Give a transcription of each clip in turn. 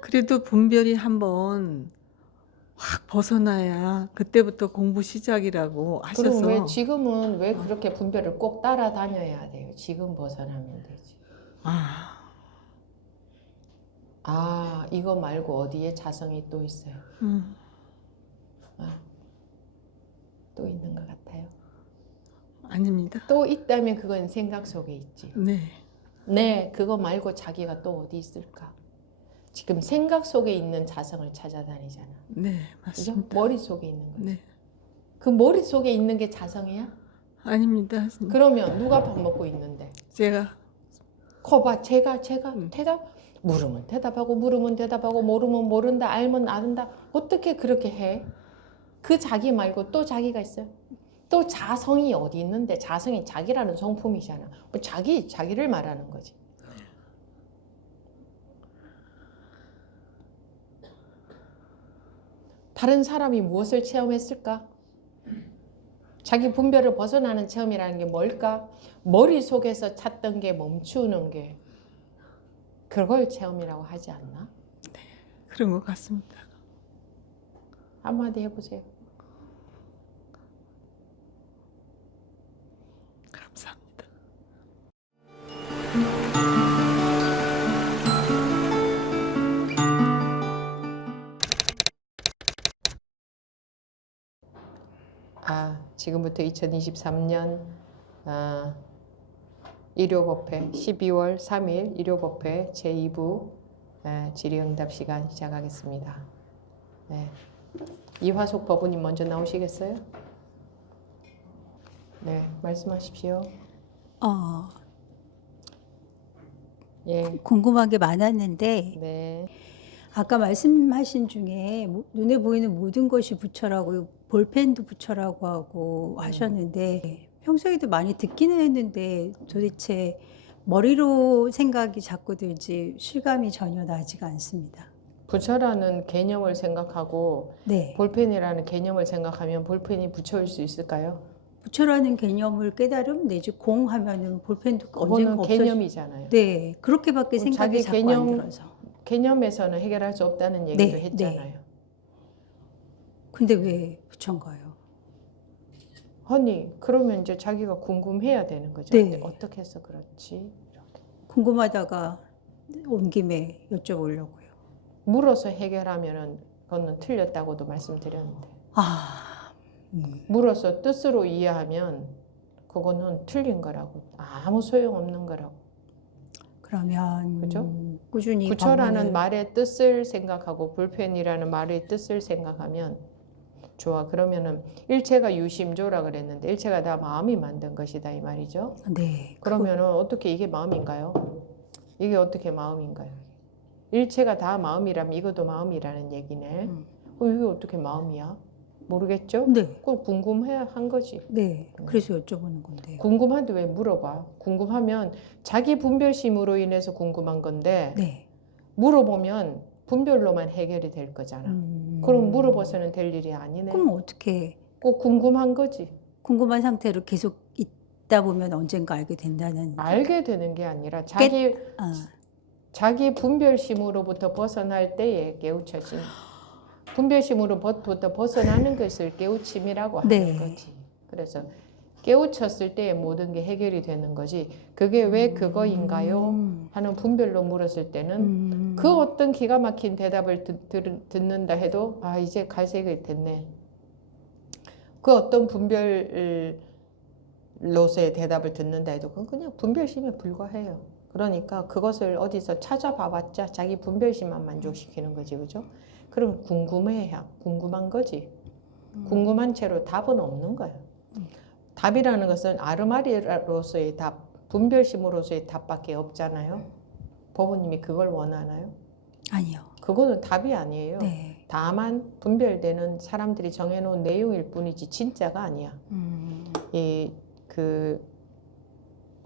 그래도 분별이 한번 확 벗어나야 그때부터 공부 시작이라고 그럼 왜 하셔서. 지금은 왜 그렇게 분별을 꼭 따라다녀야 돼요? 지금 벗어나면 되지. 아, 아, 이거 말고 어디에 자성이 또 있어요? 또 있는 것 같아요. 아닙니다. 또 있다면 그건 생각 속에 있지. 네, 네, 그거 말고 자기가 또 어디 있을까? 지금 생각 속에 있는 자성을 찾아다니잖아. 네, 그죠? 맞습니다. 머릿속에 있는 거지. 네, 그 머릿속에 있는 게 자성이야? 아닙니다. 그러면 누가 밥 먹고 있는데? 제가 거봐, 제가 대답, 물으면 대답하고, 물으면 대답하고, 모르면 모른다, 알면 안다. 어떻게 그렇게 해? 그 자기 말고 또 자기가 있어요? 또 자성이 어디 있는데? 자성이 자기라는 성품이잖아. 자기를 말하는 거지. 다른 사람이 무엇을 체험했을까? 자기 분별을 벗어나는 체험이라는 게 뭘까? 머릿속에서 찾던 게 멈추는 게 그걸 체험이라고 하지 않나? 그런 것 같습니다. 한마디 해보세요. 감사합니다. 지금부터 2023년 일요법회 12월 3일 일요법회 제2부 질의응답 시간 시작하겠습니다. 네. 이화숙 법우님 먼저 나오시겠어요? 네, 말씀하십시오. 예, 궁금한 게 많았는데 네, 아까 말씀하신 중에 눈에 보이는 모든 것이 부처라고 볼펜도 부처라고 하고 하셨는데 평소에도 많이 듣기는 했는데 도대체 머리로 생각이 자꾸 들지 실감이 전혀 나지가 않습니다. 부처라는 개념을 생각하고 네. 볼펜이라는 개념을 생각하면 볼펜이 부처일 수 있을까요? 부처라는 개념을 깨달음 내지 공하면은 볼펜도 그거는 언젠가 없어지. 개념이잖아요. 네, 그렇게밖에 생각이 자기 자꾸 안 들어서. 개념에서는 해결할 수 없다는 얘기도 네, 했잖아요. 근데 왜 부처인가요? 아니, 그러면 이제 자기가 궁금해야 되는 거죠. 네. 어떻게 해서 그렇지? 궁금하다가 온 김에 여쭤보려고요. 물어서 해결하면은 그거는 틀렸다고도 말씀드렸는데. 물어서 뜻으로 이해하면 그거는 틀린 거라고. 아무 소용없는 거라고. 그러면 그죠? 꾸준히 부처라는 말의 뜻을 생각하고 볼펜이라는 말의 뜻을 생각하면 좋아. 그러면은 일체가 유심조라 그랬는데 일체가 다 마음이 만든 것이다 이 말이죠. 네. 그러면은 어떻게 이게 마음인가요? 이게 어떻게 마음인가요? 일체가 다 마음이라면 이것도 마음이라는 얘기네. 이게 어떻게 마음이야? 모르겠죠? 네. 그걸 궁금해야 한 거지. 네. 그래서 여쭤보는 건데요. 궁금한데 왜 물어봐? 궁금하면 자기 분별심으로 인해서 궁금한 건데 네. 물어보면 분별로만 해결이 될 거잖아. 그럼 물어봐서는 될 일이 아니네. 그럼 어떻게 꼭 궁금한 거지. 궁금한 상태로 계속 있다 보면 언젠가 알게 된다는. 알게 되는 게 아니라 자기 분별심으로부터 벗어날 때에 깨우쳐진 분별심으로부터 벗어나는 것을 깨우침이라고 하는 네. 거지. 그래서 깨우쳤을 때에 모든 게 해결이 되는 거지. 그게 왜 그거인가요? 하는 분별로 물었을 때는 그 어떤 기가 막힌 대답을 듣는다 해도 이제 갈색이 됐네. 그 어떤 분별로서의 대답을 듣는다 해도 그건 그냥 분별심에 불과해요. 그러니까 그것을 어디서 찾아봐봤자 자기 분별심만 만족시키는 거지, 그죠? 그럼 궁금한 거지. 궁금한 채로 답은 없는 거야. 답이라는 것은 아르마리로서의 답, 분별심으로서의 답밖에 없잖아요. 법우님이 그걸 원하나요? 아니요. 그거는 답이 아니에요. 네. 다만 분별되는 사람들이 정해놓은 내용일 뿐이지 진짜가 아니야.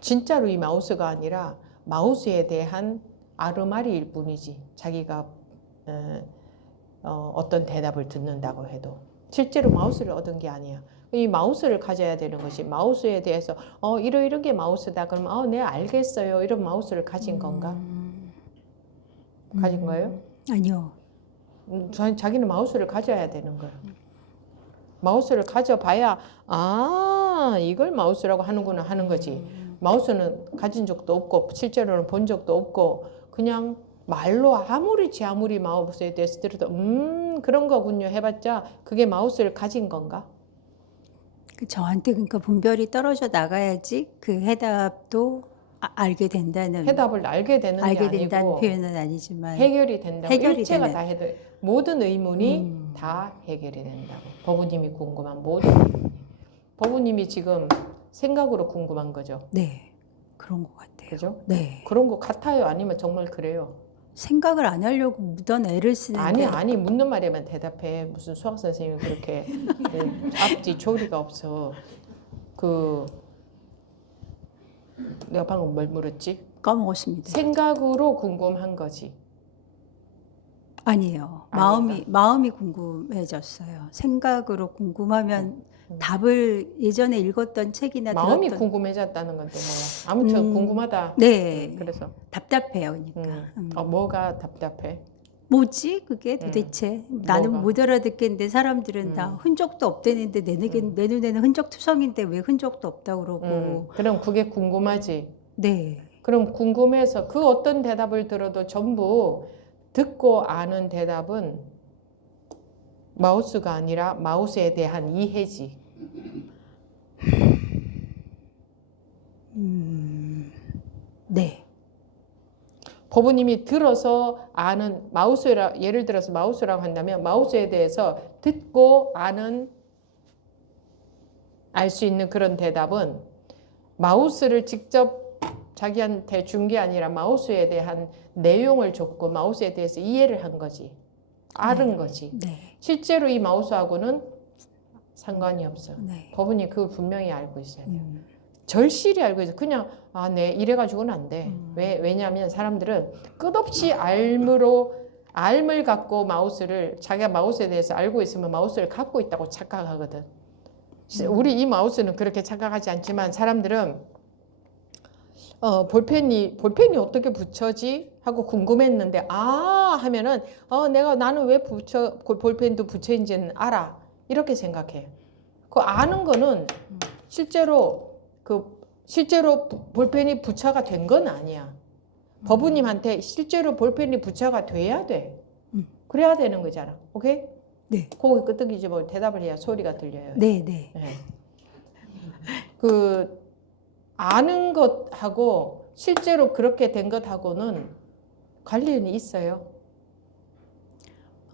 진짜로 이 마우스가 아니라 마우스에 대한 아르마리일 뿐이지. 자기가 어떤 대답을 듣는다고 해도 실제로 마우스를 얻은 게 아니야. 이 마우스를 가져야 되는 것이 마우스에 대해서 이런 게 마우스다. 그러면 네 알겠어요. 이런 마우스를 가진 건가? 가진 거예요? 아니요. 자기는 마우스를 가져야 되는 거야. 마우스를 가져봐야 아 이걸 마우스라고 하는구나 하는 거지. 마우스는 가진 적도 없고 실제로는 본 적도 없고 그냥 말로 아무리 마우스에 대해서 들어도 그런 거군요 해봤자 그게 마우스를 가진 건가? 저한테 그러니까 분별이 떨어져 나가야지 그 해답도 알게 된다는 해답을 알게 되는 게 알게 아니고 된다는 표현은 아니지만 해결이 된다고. 해결이 일체가 되는. 다 해도 모든 의문이 다 해결이 된다고. 법우님이 궁금한 모든 의문이. 법우님이 지금 생각으로 궁금한 거죠. 네, 그런 것 같아요. 그죠? 네, 그런 거 같아요? 아니면 정말 그래요? 생각을 안 하려고 무던 애를 쓰는데 아니 묻는 말에만 대답해. 무슨 수학 선생님이 그렇게 앞뒤 조리가 없어. 내가 방금 뭘 물었지? 까먹었습니다. 생각으로 궁금한 거지. 아니에요. 아닌가? 마음이 궁금해졌어요. 생각으로 궁금하면 답을 예전에 읽었던 책이나 마음이 들었던 궁금해졌다는 건데 뭐야. 아무튼 궁금하다. 네, 그래서 답답해요. 그러니까 뭐가 답답해? 뭐지 그게 도대체 나는 뭐가? 못 알아듣겠는데 사람들은 다 흔적도 없대는데 내 눈에는 흔적 투성인데 왜 흔적도 없다고 그러고 그럼 그게 궁금하지. 네, 그럼 궁금해서 그 어떤 대답을 들어도 전부 듣고 아는 대답은 마우스가 아니라 마우스에 대한 이해지. 네, 법우님이 들어서 아는 마우스라 예를 들어서 마우스라고 한다면 마우스에 대해서 듣고 아는 알 수 있는 그런 대답은 마우스를 직접 자기한테 준 게 아니라 마우스에 대한 내용을 줬고 마우스에 대해서 이해를 한 거지. 아는 거지. 네, 실제로 이 마우스하고는 상관이 없어. 네. 법은이 그걸 분명히 알고 있어야 돼. 절실히 알고 있어. 그냥 네 이래가지고는 안 돼. 왜냐하면 사람들은 끝없이 알을 갖고 마우스를 자기가 마우스에 대해서 알고 있으면 마우스를 갖고 있다고 착각하거든. 우리 이 마우스는 그렇게 착각하지 않지만 사람들은 볼펜이 어떻게 붙여지 하고 궁금했는데 하면은 나는 왜 볼펜도 붙여인지는 알아 이렇게 생각해. 그 아는 거는 실제로 볼펜이 부처가 된 건 아니야. 법우님한테 실제로 볼펜이 부처가 돼야 돼. 그래야 되는 거잖아. 오케이? 네. 고개 끄덕이지 뭐 대답을 해야 소리가 들려요. 네, 네. 네. 그 아는 것하고 실제로 그렇게 된 것하고는 관련이 있어요.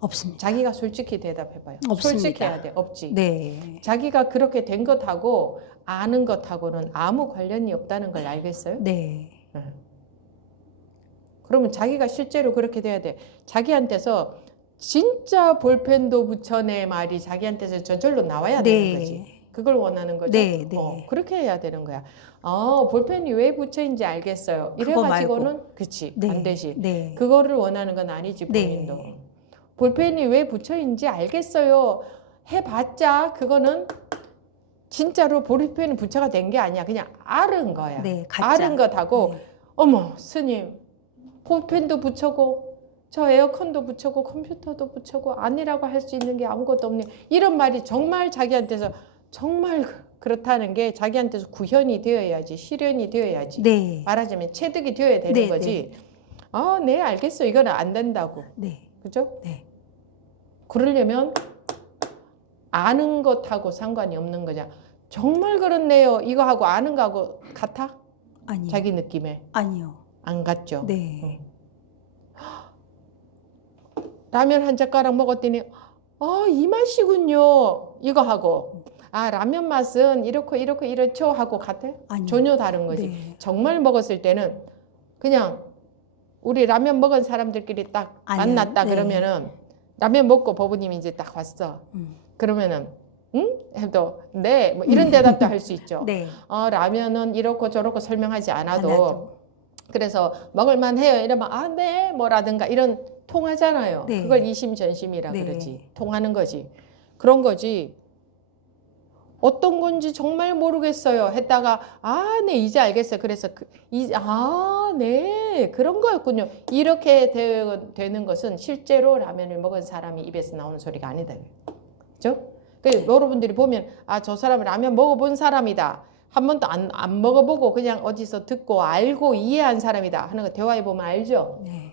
없습니다. 자기가 솔직히 대답해봐요. 없습니다. 솔직해야 돼. 없지. 네. 자기가 그렇게 된 것하고 아는 것하고는 아무 관련이 없다는 걸 알겠어요? 네. 그러면 자기가 실제로 그렇게 돼야 돼. 자기한테서 진짜 볼펜도 붙여내 말이 자기한테서 저절로 나와야 되는 거지. 그걸 원하는 거죠. 네, 네. 그렇게 해야 되는 거야. 볼펜이 왜 붙여인지 알겠어요. 그거 이래가지고는 그치 네. 반드시 네. 그거를 원하는 건 아니지 본인도. 네. 볼펜이 왜 붙여인지 알겠어요. 해봤자 그거는 진짜로 볼펜이 부처가 된 게 아니야. 그냥 알은 거야. 네, 가짜. 알은 것하고 네. 어머 스님 볼펜도 붙여고 저 에어컨도 붙여고 컴퓨터도 붙여고 아니라고 할 수 있는 게 아무것도 없네. 이런 말이 정말 자기한테서 정말 그렇다는 게 자기한테서 구현이 되어야지 실현이 되어야지. 네. 말하자면 체득이 되어야 되는 네, 거지. 네 알겠어. 이거는 안 된다고. 네. 그죠? 네. 그러려면 아는 것하고 상관이 없는 거냐. 정말 그렇네요. 이거하고 아는 거하고 같아? 아니요. 자기 느낌에. 아니요. 안 같죠? 네. 라면 한 젓가락 먹었더니 이 맛이군요. 이거 하고 라면 맛은 이렇죠 하고 같아? 아니요. 전혀 다른 거지. 네. 정말 먹었을 때는 그냥 우리 라면 먹은 사람들끼리 딱 아니요. 만났다 네. 그러면은 라면 먹고 법우님이 이제 딱 왔어. 그러면은 응? 해도 네. 뭐 이런 대답도 할 수 있죠. 네. 라면은 이렇고 저렇고 설명하지 않아도 하나도. 그래서 먹을만 해요. 이러면 네 뭐라든가 이런 통하잖아요. 네. 그걸 이심전심이라 네. 그러지. 통하는 거지. 그런 거지. 어떤 건지 정말 모르겠어요 했다가 아, 네 이제 알겠어요. 그래서 네 그런 거였군요. 이렇게 되는 것은 실제로 라면을 먹은 사람이 입에서 나오는 소리가 아니다. 그죠? 여러분들이 보면 아, 저 사람은 라면 먹어본 사람이다. 한 번도 안 먹어보고 그냥 어디서 듣고 알고 이해한 사람이다 하는 거 대화해 보면 알죠? 네.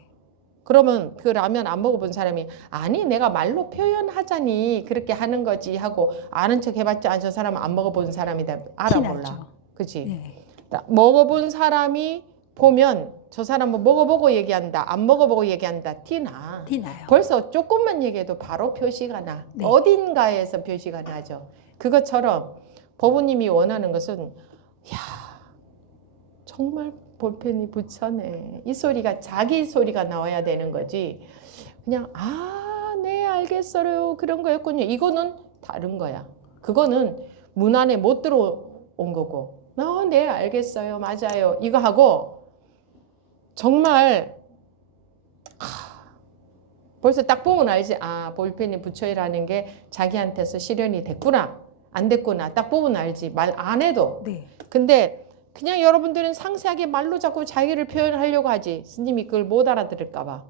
그러면 그 라면 안 먹어본 사람이 아니 내가 말로 표현하자니 그렇게 하는 거지 하고 아는 척 해봤자 아, 저 사람은 안 먹어본 사람이다 알아볼라. 그치? 네. 먹어본 사람이 보면 저 사람은 먹어보고 얘기한다 안 먹어보고 얘기한다 티나. 티나요. 벌써 조금만 얘기해도 바로 표시가 나. 네. 어딘가에서 표시가 나죠. 그것처럼 법우님이 원하는 것은 야 정말 볼펜이 부처네. 이 소리가 자기 소리가 나와야 되는 거지. 그냥 아, 네 알겠어요. 그런 거였군요. 이거는 다른 거야. 그거는 문 안에 못 들어온 거고. 네 알겠어요. 맞아요. 이거 하고 정말 벌써 딱 보면 알지. 아, 볼펜이 부처이라는 게 자기한테서 실현이 됐구나. 안 됐구나. 딱 보면 알지. 말 안 해도. 네. 근데 그냥 여러분들은 상세하게 말로 자꾸 자기를 표현하려고 하지. 스님이 그걸 못 알아들을까 봐.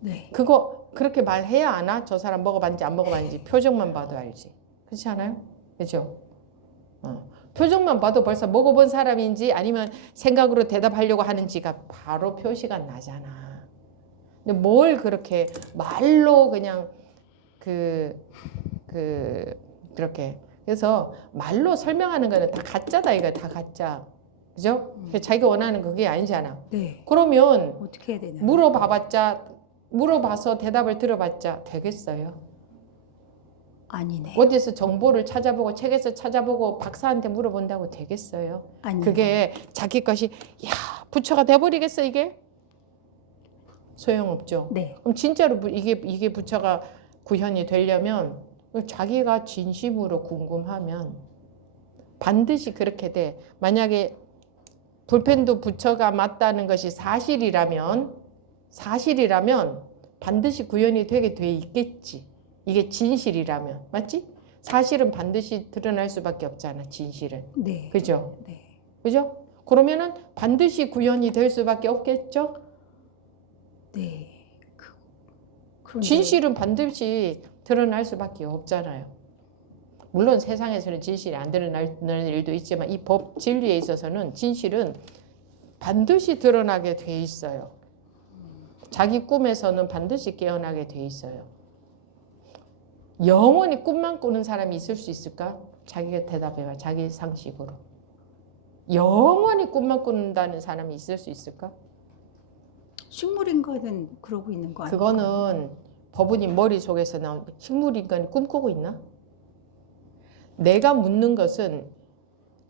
네. 그거 그렇게 말해야 아나? 저 사람 먹어봤는지 안 먹어봤는지 표정만 봐도 알지. 그렇지 않아요? 그죠? 표정만 봐도 벌써 먹어본 사람인지 아니면 생각으로 대답하려고 하는지가 바로 표시가 나잖아. 근데 뭘 그렇게 말로 그냥 그렇게 그래서 말로 설명하는 거는 다 가짜다 이거 다 가짜. 그죠? 자기가 원하는 그게 아니잖아. 네. 그러면 어떻게 해야 되나요? 물어봐서 대답을 들어봤자 되겠어요? 아니네. 어디서 정보를 찾아보고 책에서 찾아보고 박사한테 물어본다고 되겠어요? 아니. 그게 자기 것이 야 부처가 돼버리겠어 이게? 소용없죠. 네. 그럼 진짜로 이게 부처가 구현이 되려면 자기가 진심으로 궁금하면 반드시 그렇게 돼. 만약에 볼펜도 부처가 맞다는 것이 사실이라면 반드시 구현이 되게 돼 있겠지. 이게 진실이라면. 맞지? 사실은 반드시 드러날 수밖에 없잖아. 진실은. 네. 그죠? 네. 그죠? 그러면은 반드시 구현이 될 수밖에 없겠죠? 네. 그런데 진실은 반드시 드러날 수밖에 없잖아요. 물론 세상에서는 진실이 안 드러나는 일도 있지만 이 법 진리에 있어서는 진실은 반드시 드러나게 돼 있어요. 자기 꿈에서는 반드시 깨어나게 돼 있어요. 영원히 꿈만 꾸는 사람이 있을 수 있을까? 자기가 대답해봐. 자기 상식으로. 영원히 꿈만 꾼다는 사람이 있을 수 있을까? 식물인간은 그러고 있는 거 아니에요? 그거는 법은이 머릿속에서 나온 식물인간이 꿈꾸고 있나? 내가 묻는 것은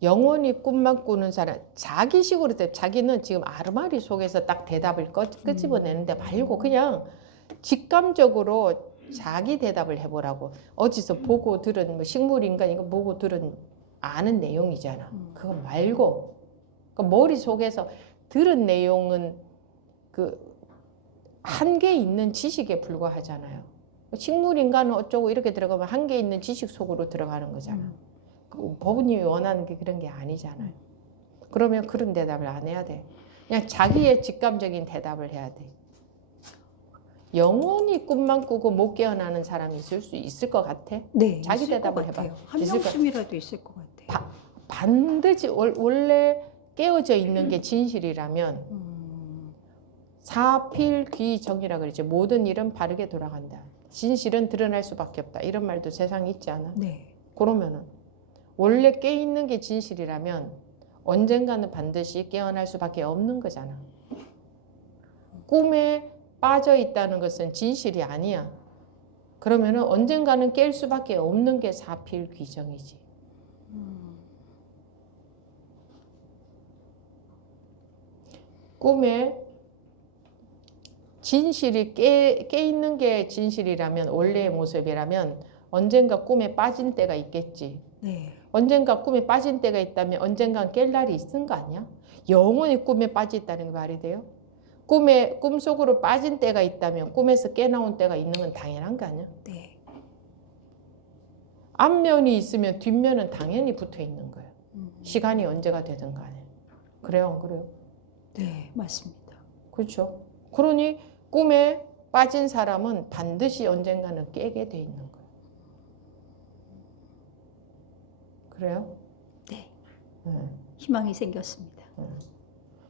영원히 꿈만 꾸는 사람 자기식으로 자기는 지금 아르마리 속에서 딱 대답을 끄집어내는데 말고 그냥 직감적으로 자기 대답을 해보라고. 어디서 보고 들은 뭐 식물인간 이거 보고 들은 아는 내용이잖아. 그거 말고 그러니까 머릿속에서 들은 내용은 그 한계 있는 지식에 불과하잖아요. 식물인간은 어쩌고 이렇게 들어가면 한계 있는 지식 속으로 들어가는 거잖아. 법우님이 원하는 게 그런 게 아니잖아요. 그러면 그런 대답을 안 해야 돼. 그냥 자기의 직감적인 대답을 해야 돼. 영원히 꿈만 꾸고 못 깨어나는 사람이 있을 수 있을 것 같아? 네. 자기 있을 대답을 것 해봐. 같아요. 한 있을 것 명쯤이라도 있을 것 같아요. 반드시 원래 깨어져 있는 게 진실이라면 사필귀정이라 그러죠. 모든 일은 바르게 돌아간다. 진실은 드러날 수밖에 없다. 이런 말도 세상에 있지 않아? 네. 그러면은 원래 깨 있는 게 진실이라면 언젠가는 반드시 깨어날 수밖에 없는 거잖아. 꿈에 빠져 있다는 것은 진실이 아니야. 그러면은 언젠가는 깰 수밖에 없는 게 사필귀정이지. 꿈에 진실이 깨 있는 게 진실이라면 원래의 모습이라면 언젠가 꿈에 빠진 때가 있겠지. 네. 언젠가 꿈에 빠진 때가 있다면 언젠가 깰 날이 있는 거 아니야? 영원히 꿈에 빠져 있다는 게 말이 돼요? 꿈속으로 빠진 때가 있다면 꿈에서 깨나온 때가 있는 건 당연한 거 아니야? 네. 앞면이 있으면 뒷면은 당연히 붙어 있는 거예요. 시간이 언제가 되든 간에. 그래요, 안 그래요? 네, 맞습니다. 그렇죠. 그러니 꿈에 빠진 사람은 반드시 언젠가는 깨게 돼 있는 거예요. 그래요? 네, 네. 희망이 생겼습니다.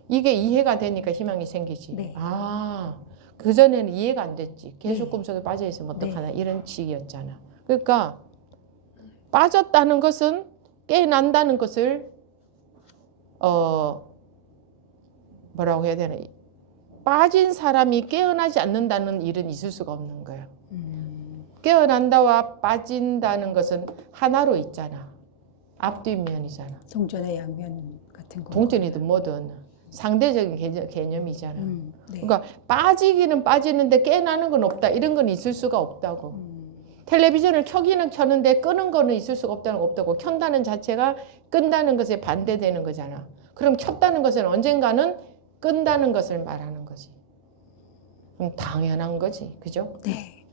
이게 이해가 되니까 희망이 생기지. 네. 아, 그전에는 이해가 안 됐지. 계속 네. 꿈속에 빠져 있으면 어떡하나. 네. 이런 식이었잖아. 그러니까 빠졌다는 것은 깨난다는 것을 뭐라고 해야 되나. 빠진 사람이 깨어나지 않는다는 일은 있을 수가 없는 거예요. 깨어난다와 빠진다는 것은 하나로 있잖아. 앞뒷면이잖아. 동전의 양면 같은 거. 동전이든 뭐든 상대적인 개념이잖아. 네. 그러니까 빠지기는 빠지는데 깨나는 건 없다. 이런 건 있을 수가 없다고. 텔레비전을 켜기는 켜는데 끄는 거는 있을 수가 없다고. 켠다는 자체가 끈다는 것에 반대되는 거잖아. 그럼 켰다는 것은 언젠가는 끈다는 것을 말하는 거지. 당연한 거지. 그죠? 네.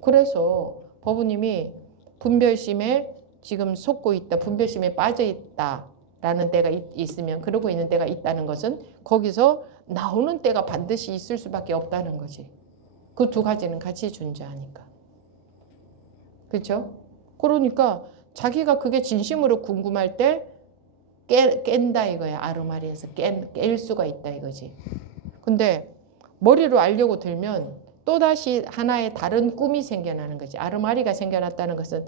그래서 법우님이 분별심에 지금 속고 있다. 분별심에 빠져 있다라는 때가 있으면 그러고 있는 때가 있다는 것은 거기서 나오는 때가 반드시 있을 수밖에 없다는 거지. 그 두 가지는 같이 존재하니까. 그렇죠? 그러니까 자기가 그게 진심으로 궁금할 때 깬다 이거야. 아르마리에서 깰 수가 있다 이거지. 근데 머리로 알려고 들면 또다시 하나의 다른 꿈이 생겨나는 거지. 아르마리가 생겨났다는 것은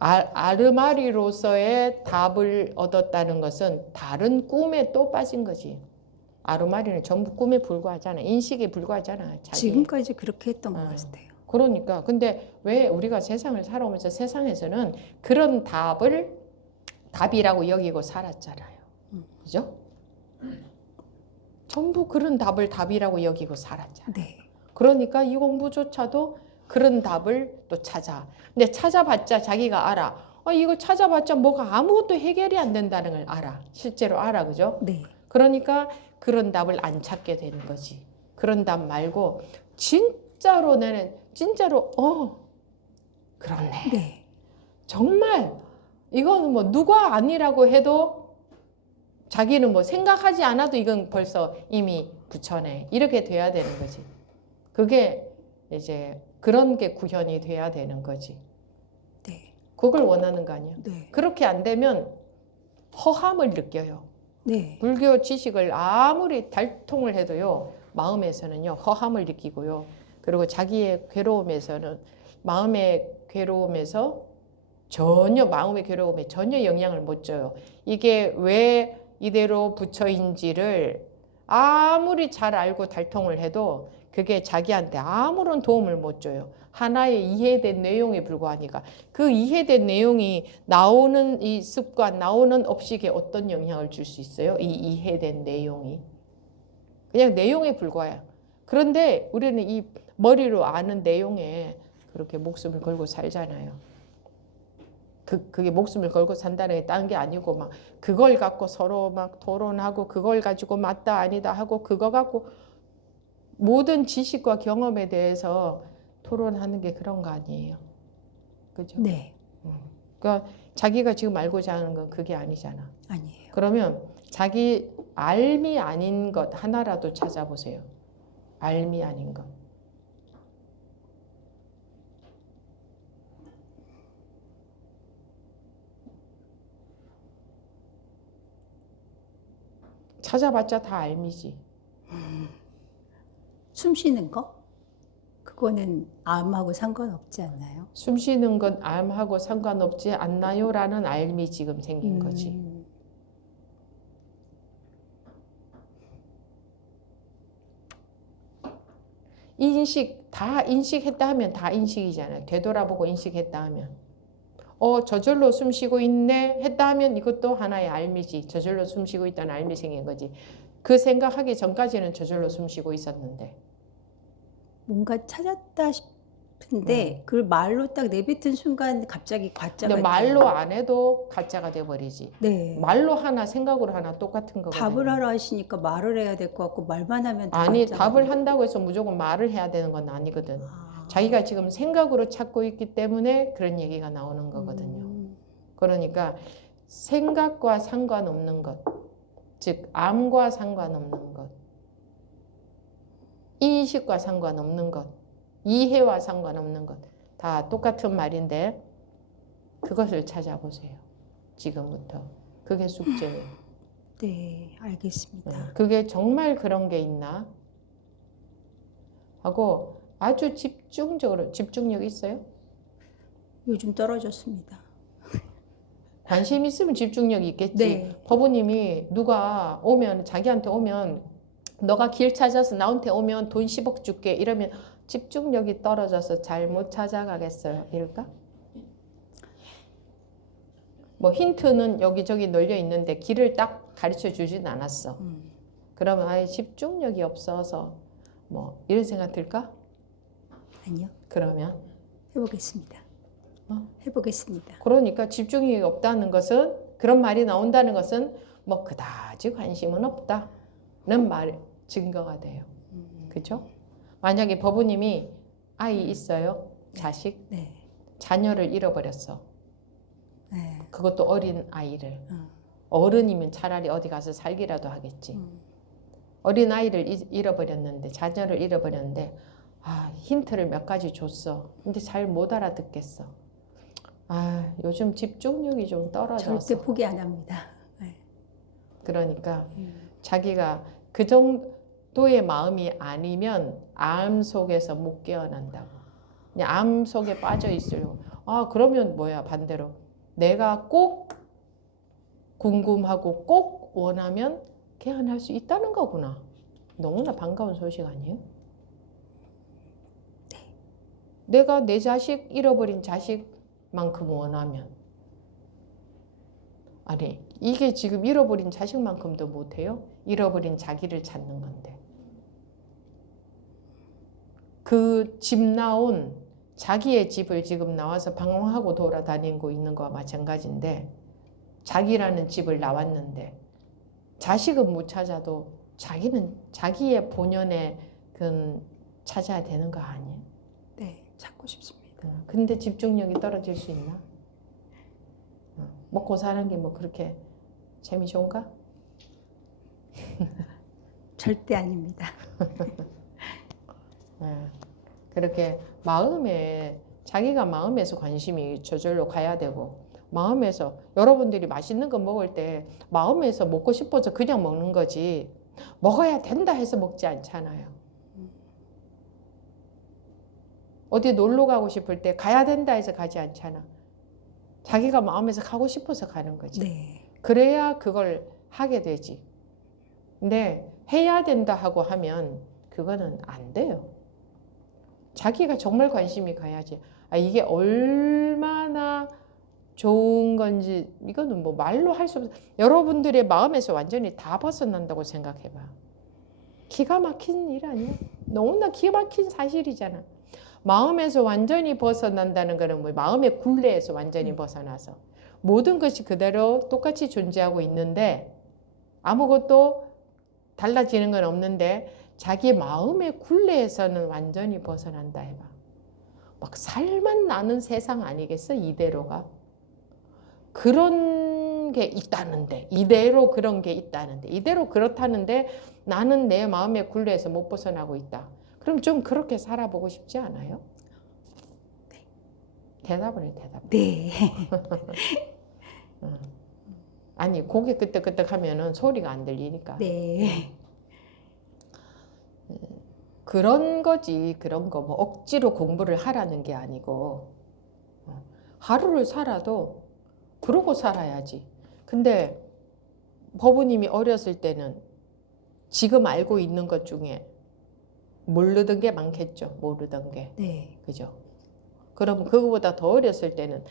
아르마리로서의 답을 얻었다는 것은 다른 꿈에 또 빠진 거지. 아르마리는 전부 꿈에 불과하잖아. 인식에 불과하잖아. 지금까지 그렇게 했던 것 같아요. 그러니까 근데 왜 우리가 세상을 살아오면서 세상에서는 그런 답이라고 여기고 살았잖아요. 그죠? 전부 그런 답을 답이라고 여기고 살았잖아요. 네. 그러니까 이 공부조차도 그런 답을 또 찾아. 근데 찾아봤자 자기가 알아. 이거 찾아봤자 뭐가 아무것도 해결이 안 된다는 걸 알아. 실제로 알아. 그죠? 네. 그러니까 그런 답을 안 찾게 되는 거지. 그런 답 말고 진짜로 나는 진짜로 그렇네. 네. 정말 이거는 뭐 누가 아니라고 해도 자기는 뭐 생각하지 않아도 이건 벌써 이미 부처네. 이렇게 돼야 되는 거지. 그게 이제 그런 게 구현이 돼야 되는 거지. 네. 그걸 원하는 거 아니야. 네. 그렇게 안 되면 허함을 느껴요. 네. 불교 지식을 아무리 달통을 해도요. 마음에서는요. 허함을 느끼고요. 그리고 자기의 괴로움에서는 마음의 괴로움에서 마음의 괴로움에 전혀 영향을 못 줘요. 이게 왜 이대로 부처인지를 아무리 잘 알고 달통을 해도 그게 자기한테 아무런 도움을 못 줘요. 하나의 이해된 내용에 불과하니까. 그 이해된 내용이 나오는 이 습관, 나오는 업식에 어떤 영향을 줄 수 있어요? 이 이해된 내용이. 그냥 내용에 불과해요. 그런데 우리는 이 머리로 아는 내용에 그렇게 목숨을 걸고 살잖아요. 그게 목숨을 걸고 산다는 게 딴 게 아니고 막 그걸 갖고 서로 막 토론하고 그걸 가지고 맞다 아니다 하고 그거 갖고 모든 지식과 경험에 대해서 토론하는 게 그런 거 아니에요. 그죠? 네. 그러니까 자기가 지금 알고자 하는 건 그게 아니잖아. 아니에요. 그러면 자기 알미 아닌 것 하나라도 찾아보세요. 알미 아닌 것. 찾아봤자 다 알미지. 숨 쉬는 거? 그거는 암하고 상관없지 않나요? 숨 쉬는 건 암하고 상관없지 않나요라는 알미 지금 생긴 거지. 인식 다 인식했다 하면 다 인식이잖아요. 되돌아보고 인식했다 하면 저절로 숨 쉬고 있네 했다 하면 이것도 하나의 알미지. 저절로 숨 쉬고 있다는 알미 생긴 거지. 그 생각하기 전까지는 저절로 숨 쉬고 있었는데. 뭔가 찾았다 싶은데 그걸 말로 딱 내뱉은 순간 갑자기 가짜가 근데 말로 안 해도 가짜가 돼버리지. 네. 말로 하나 생각으로 하나 똑같은 거거든요. 답을 하라 하시니까 말을 해야 될 것 같고 말만 하면 다 아니 가짜가 답을 돼요. 한다고 해서 무조건 말을 해야 되는 건 아니거든. 자기가 지금 생각으로 찾고 있기 때문에 그런 얘기가 나오는 거거든요. 그러니까 생각과 상관없는 것, 즉 암과 상관없는 것, 인식과 상관없는 것, 이해와 상관없는 것, 다 똑같은 말인데 그것을 찾아보세요. 지금부터. 그게 숙제예요. 네, 알겠습니다. 그게 정말 그런 게 있나 하고 아주 집중적으로, 집중력 있어요? 요즘 떨어졌습니다. 관심 있으면 집중력이 있겠지. 네. 법우님이 누가 오면, 자기한테 오면 너가 길 찾아서 나한테 오면 돈 10억 줄게 이러면 집중력이 떨어져서 잘 못 찾아가겠어요? 이럴까? 뭐 힌트는 여기저기 널려 있는데 길을 딱 가르쳐 주진 않았어. 그러면 아예 집중력이 없어서 뭐 이런 생각 들까? 아니요. 그러면 해보겠습니다. 해보겠습니다. 그러니까 집중력이 없다는 것은, 그런 말이 나온다는 것은 뭐 그다지 관심은 없다는 말 증거가 돼요. 그죠? 만약에 법우님이 아이 있어요. 자식. 네. 자녀를 잃어버렸어. 네. 그것도 어린 아이를. 어른이면 차라리 어디 가서 살기라도 하겠지. 어린 아이를 잃어버렸는데, 자녀를 잃어버렸는데, 아, 힌트를 몇 가지 줬어. 근데 잘 못 알아듣겠어. 아, 요즘 집중력이 좀 떨어져서. 절대 포기 안 합니다. 네. 그러니까 자기가 그 정도의 마음이 아니면 암 속에서 못 깨어난다고. 그냥 암 속에 빠져 있으려고. 아, 그러면 뭐야, 반대로. 내가 꼭 궁금하고 꼭 원하면 깨어날 수 있다는 거구나. 너무나 반가운 소식 아니에요? 네. 내가 내 자식, 잃어버린 자식만큼 원하면. 아니, 이게 지금 잃어버린 자식만큼도 못해요? 잃어버린 자기를 찾는 건데. 그 집 나온 자기의 집을 지금 나와서 방황하고 돌아다니고 있는 거와 마찬가지인데, 자기라는 집을 나왔는데 자식은 못 찾아도 자기는 자기의 본연의 그 찾아야 되는 거 아니에요? 네, 찾고 싶습니다. 근데 집중력이 떨어질 수 있나? 먹고 사는 게 뭐 그렇게 재미 좋은가? 절대 아닙니다. 그렇게 마음에, 자기가 마음에서 관심이 저절로 가야 되고, 마음에서, 여러분들이 맛있는 거 먹을 때 마음에서 먹고 싶어서 그냥 먹는 거지 먹어야 된다 해서 먹지 않잖아요. 어디 놀러 가고 싶을 때 가야 된다 해서 가지 않잖아. 자기가 마음에서 가고 싶어서 가는 거지. 네. 그래야 그걸 하게 되지. 근데 해야 된다 하고 하면 그거는 안 돼요. 자기가 정말 관심이 가야지. 아, 이게 얼마나 좋은 건지 이거는 뭐 말로 할 수 없어. 여러분들의 마음에서 완전히 다 벗어난다고 생각해봐. 기가 막힌 일 아니야? 너무나 기가 막힌 사실이잖아. 마음에서 완전히 벗어난다는 거는 뭐 마음의 굴레에서 완전히 벗어나서 모든 것이 그대로 똑같이 존재하고 있는데 아무것도 달라지는 건 없는데 자기 마음의 굴레에서는 완전히 벗어난다 해봐. 막 살만 나는 세상 아니겠어? 이대로가. 그런 게 있다는데, 이대로 그런 게 있다는데, 이대로 그렇다는데 나는 내 마음의 굴레에서 못 벗어나고 있다. 그럼 좀 그렇게 살아보고 싶지 않아요? 네. 대답을 해, 대답. 네. 아니, 고개 끄덕끄덕 하면은 소리가 안 들리니까. 네. 그런 거지, 그런 거. 뭐 억지로 공부를 하라는 게 아니고, 하루를 살아도 그러고 살아야지. 근데 법우님이 어렸을 때는 지금 알고 있는 것 중에 모르던 게 많겠죠. 모르던 게. 네. 그죠? 그럼 그거보다 더 어렸을 때는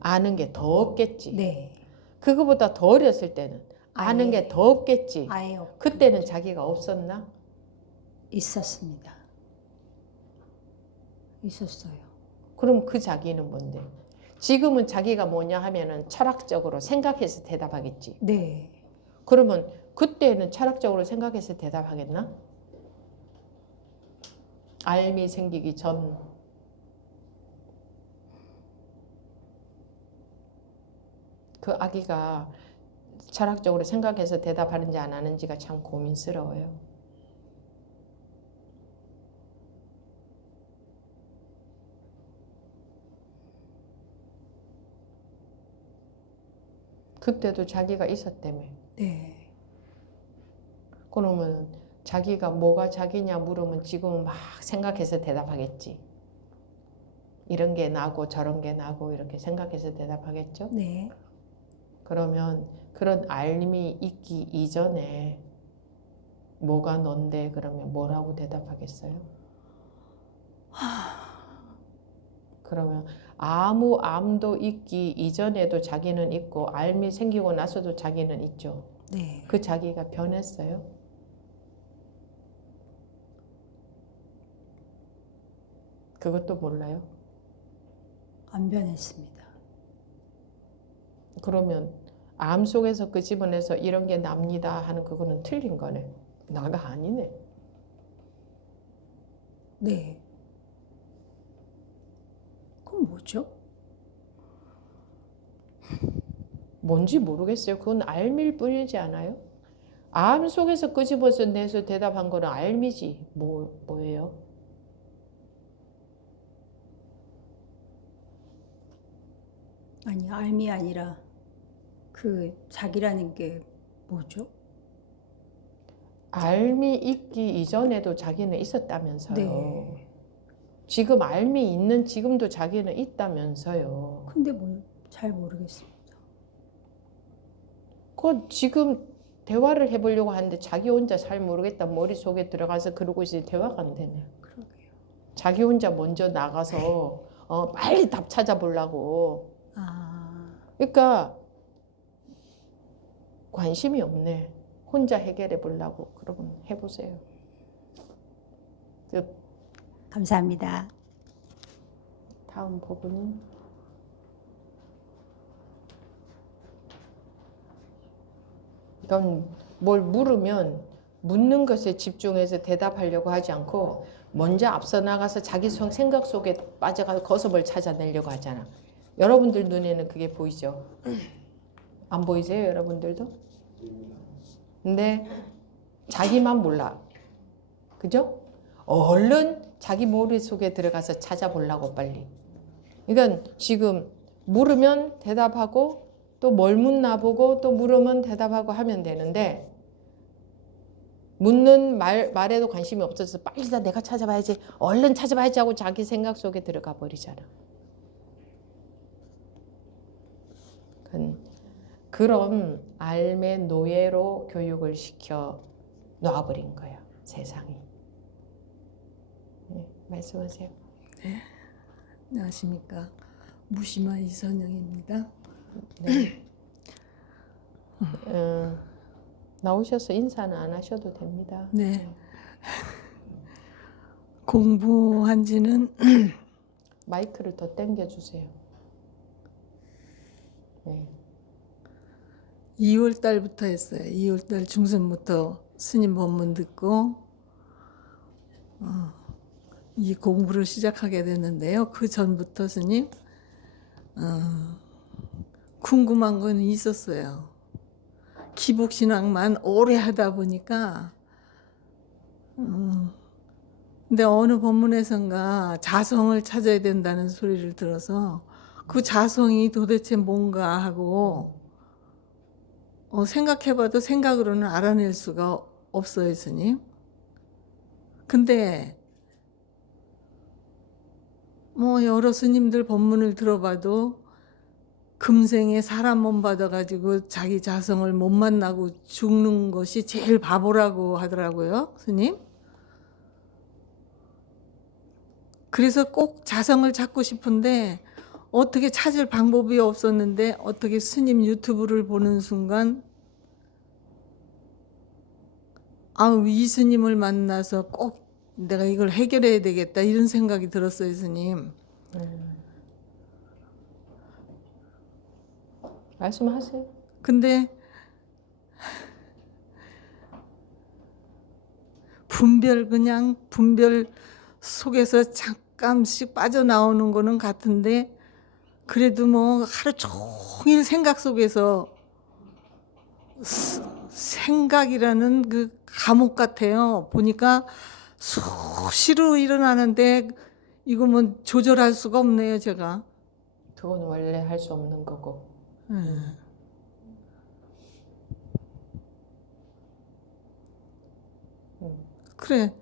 아는 게 더 없겠지. 네. 그거보다 더 어렸을 때는 아는 게 더 없겠지. 아예 없. 그때는 자기가 없었나? 있었습니다. 있었어요. 그럼 그 자기는 뭔데? 지금은 자기가 뭐냐 하면은 철학적으로 생각해서 대답하겠지. 네. 그러면 그때는 철학적으로 생각해서 대답하겠나? 알미 생기기 전. 그 아기가 철학적으로 생각해서 대답하는지 안 하는지가 참 고민스러워요. 그때도 자기가 있었다며. 네. 그러면 자기가 뭐가 자기냐 물으면 지금은 막 생각해서 대답하겠지. 이런 게 나고 저런 게 나고 이렇게 생각해서 대답하겠죠. 네. 그러면 그런 알림이 있기 이전에 뭐가 넌데 그러면 뭐라고 대답하겠어요? 그러면 아무 암도 있기 이전에도 자기는 있고 알미 생기고 나서도 자기는 있죠. 네. 그 자기가 변했어요? 그것도 몰라요? 안 변했습니다. 그러면 암 속에서 끄집어내서 이런 게 납니다 하는 그거는 틀린 거네. 나가 아니네. 네. 그럼 뭐죠? 뭔지 모르겠어요. 그건 알미일 뿐이지 않아요? 암 속에서 끄집어서 내서 대답한 거는 알미지. 뭐예요? 아니, 알미 아니라 그 자기라는 게 뭐죠? 알미 있기 이전에도 자기는 있었다면서요. 네. 지금 알미 있는 지금도 자기는 있다면서요. 근데 뭐 잘 모르겠습니다. 그 지금 대화를 해보려고 하는데 자기 혼자 잘 모르겠다 머릿속에 들어가서 그러고 있으니 대화가 안 되네. 그러게요. 자기 혼자 먼저 나가서 빨리 답 찾아보려고. 아, 그러니까 관심이 없네. 혼자 해결해 보려고. 그러면 해보세요. 감사합니다. 다음 부분은 이건 뭘 물으면 묻는 것에 집중해서 대답하려고 하지 않고 먼저 앞서 나가서 자기 생각 속에 빠져가서 거sob을 찾아내려고 하잖아. 여러분들 눈에는 그게 보이죠? 안 보이세요, 여러분들도? 근데 자기만 몰라. 그죠? 얼른 자기 머릿속에 들어가서 찾아보려고 빨리. 그러니까 지금 물으면 대답하고 또 뭘 묻나 보고 또 물으면 대답하고 하면 되는데 묻는 말에도 관심이 없어서 빨리 다 내가 찾아봐야지 얼른 찾아봐야지 하고 자기 생각 속에 들어가 버리잖아. 그런 알매 노예로 교육을 시켜 놔버린 거야 세상이. 네, 말씀하세요. 네. 안녕하십니까. 무심한 이선영입니다. 네. 나오셔서 인사는 안 하셔도 됩니다. 네. 공부한 지는 마이크를 더 당겨주세요. 네. 2월 달부터 했어요. 2월 달 중순부터 스님 법문 듣고 이 공부를 시작하게 됐는데요. 그 전부터 스님 궁금한 건 있었어요. 기복신앙만 오래 하다 보니까 근데 어느 법문에선가 자성을 찾아야 된다는 소리를 들어서 그 자성이 도대체 뭔가 하고 생각해봐도 생각으로는 알아낼 수가 없어요, 스님. 근데 뭐 여러 스님들 법문을 들어봐도 금생에 사람 몸 받아가지고 자기 자성을 못 만나고 죽는 것이 제일 바보라고 하더라고요, 스님. 그래서 꼭 자성을 찾고 싶은데 어떻게 찾을 방법이 없었는데 어떻게 스님 유튜브를 보는 순간 이 스님을 만나서 꼭 내가 이걸 해결해야 되겠다 이런 생각이 들었어요, 스님. 말씀하세요. 근데 분별 속에서 잠깐씩 빠져나오는 거는 같은데 그래도 뭐 하루 종일 생각 속에서 생각이라는 그 감옥 같아요. 보니까 수시로 일어나는데 이거 뭐 조절할 수가 없네요, 제가. 그건 원래 할 수 없는 거고. 그래.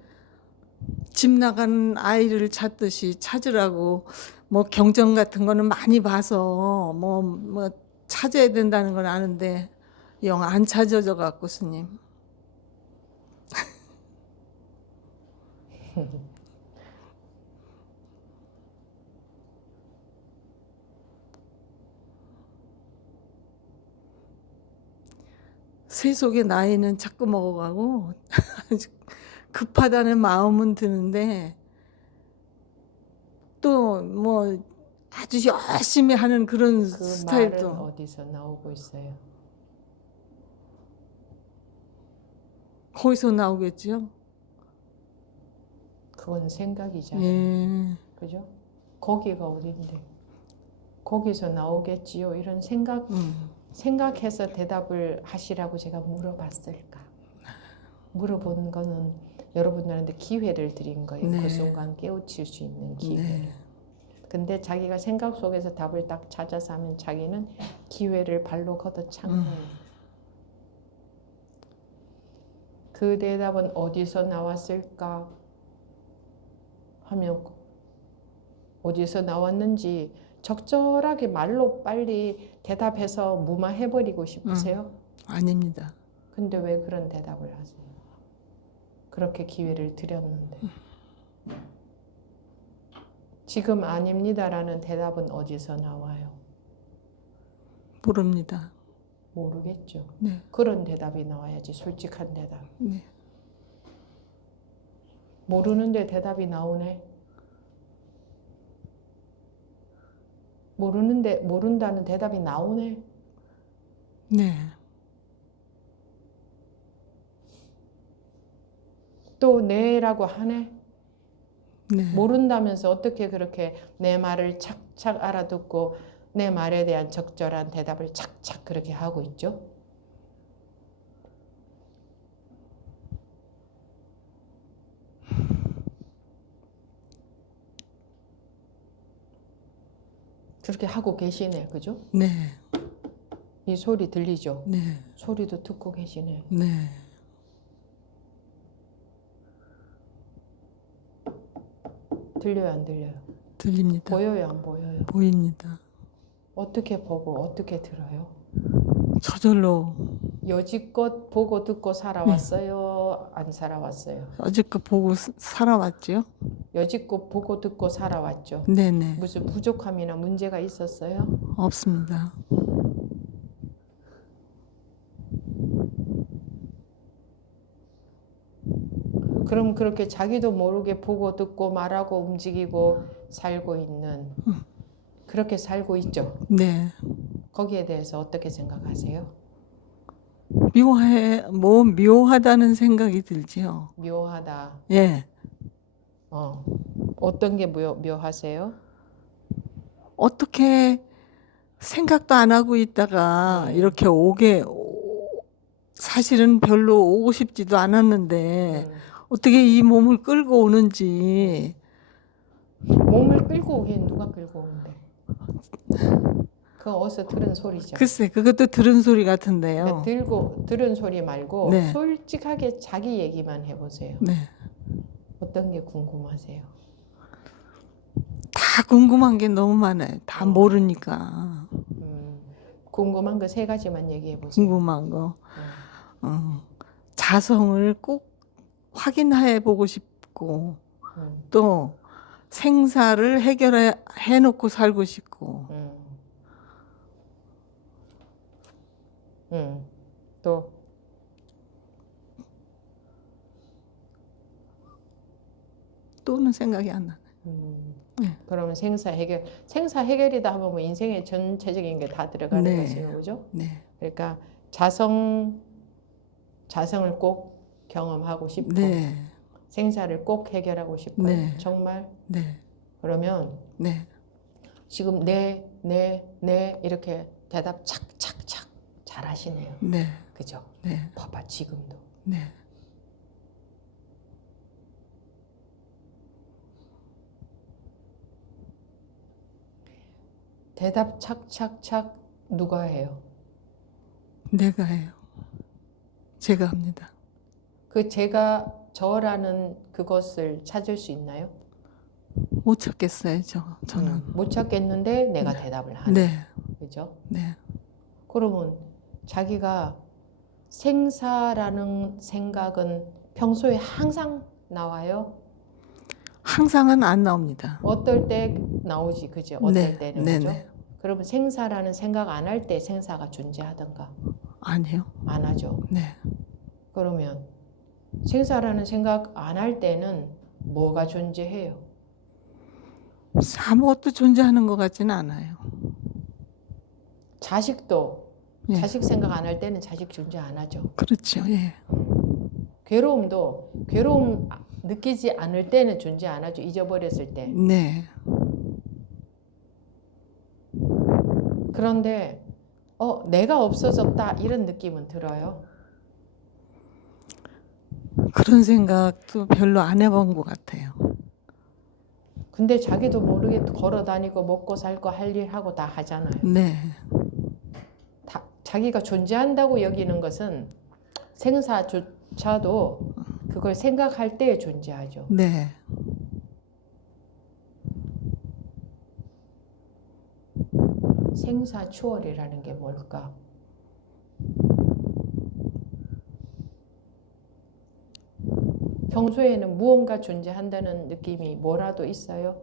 집 나간 아이를 찾듯이 찾으라고 뭐 경전 같은 거는 많이 봐서 뭐 찾아야 된다는 건 아는데 영 안 찾아져 갖고 스님. 세속의 나이는 자꾸 먹어가고 급하다는 마음은 드는데 또 뭐 아주 열심히 하는 그런 그 말은 스타일도 어디서 나오고 있어요? 거기서 나오겠죠. 그건 생각이잖아요. 예. 그죠? 거기가 어딘데? 거기서 나오겠지요. 이런 생각해서 대답을 하시라고 제가 물어봤을까? 물어본 거는 여러분들한테 기회를 드린 거예요. 네. 그 순간 깨우칠 수 있는 기회. 네. 근데 자기가 생각 속에서 답을 딱 찾아서 하면 자기는 기회를 발로 걷어차는 거예요. 그 대답은 어디서 나왔을까 하면 어디서 나왔는지 적절하게 말로 빨리 대답해서 무마해버리고 싶으세요? 아닙니다. 근데 왜 그런 대답을 하세요? 그렇게 기회를 드렸는데. 지금 아닙니다라는 대답은 어디서 나와요? 모릅니다. 모르겠죠. 네. 그런 대답이 나와야지, 솔직한 대답. 네. 모르는데 대답이 나오네. 모르는데 모른다는 대답이 나오네. 네. 또 네라고 하네. 네. 모른다면서 어떻게 그렇게 내 말을 착착 알아듣고 내 말에 대한 적절한 대답을 착착 그렇게 하고 있죠? 그렇게 하고 계시네, 그죠? 네. 이 소리 들리죠? 네. 소리도 듣고 계시네. 네. 들려요, 안 들려요? 들립니다. 보여요, 안 보여요? 보입니다. 어떻게 보고 어떻게 들어요? 저절로 여지껏 보고 듣고 살아왔어요? 안 살아왔어요? 어저께 보고 살아왔죠. 여지껏 보고 듣고 살아왔죠? 네네. 무슨 부족함이나 문제가 있었어요? 없습니다. 그럼 그렇게 자기도 모르게 보고 듣고 말하고 움직이고 살고 있는 그렇게 살고 있죠? 네. 거기에 대해서 어떻게 생각하세요? 묘하다는 생각이 들지요. 묘하다. 예. 어떤 게 묘하세요? 어떻게 생각도 안 하고 있다가 이렇게 사실은 별로 오고 싶지도 않았는데 어떻게 이 몸을 끌고 오는지. 몸을 끌고 오긴 누가 끌고 오는데? 그거 어디서 들은 소리죠? 글쎄, 그것도 들은 소리 같은데요. 들은 소리 말고 네. 솔직하게 자기 얘기만 해보세요. 네. 어떤 게 궁금하세요? 다 궁금한 게 너무 많아요. 다 모르니까. 궁금한 거 3가지만 얘기해 보세요. 궁금한 거. 자성을 꼭 확인해 보고 싶고, 또 생사를 해결해 놓고 살고 싶고, 또 또는 생각이 안 나요. 네. 그러면 생사 해결이다 하면 뭐 인생의 전체적인 게 다 들어가는 네. 것이에요, 그죠? 네. 그러니까 자성을 꼭 경험하고 싶고 네. 생사를 꼭 해결하고 싶어요. 네. 정말? 네. 그러면 네. 지금 네 이렇게 대답 착착착 잘 하시네요. 네. 그죠? 네. 봐봐 지금도. 네. 대답 착착착 누가 해요? 내가 해요. 제가 합니다. 그 제가 저라는 그것을 찾을 수 있나요? 못 찾겠어요, 저는. 못 찾겠는데 내가 대답을 하는. 네. 그죠? 네. 그러면 자기가 생사라는 생각은 평소에 항상 나와요? 항상은 안 나옵니다. 어떨 때 나오지, 그죠? 어떨 네. 때는, 네. 그죠? 네. 그러면 생사라는 생각 안 할 때 생사가 존재하던가? 아니요. 안 하죠. 네. 그러면 생사라는 생각 안 할 때는 뭐가 존재해요? 아무것도 존재하는 것 같지는 않아요. 자식도 예. 자식 생각 안 할 때는 자식 존재 안 하죠. 그렇죠. 예. 괴로움도 괴로움 느끼지 않을 때는 존재 안 하죠. 잊어버렸을 때. 네. 그런데 내가 없어졌다 이런 느낌은 들어요. 그런 생각도 별로 안 해본 것 같아요. 근데 자기도 모르게 걸어 다니고 먹고 살고 할 일 하고 다 하잖아요. 네. 자기가 존재한다고 여기는 것은 생사조차도 그걸 생각할 때 존재하죠. 네. 생사추월이라는 게 뭘까? 평소에는 무언가 존재한다는 느낌이 뭐라도 있어요?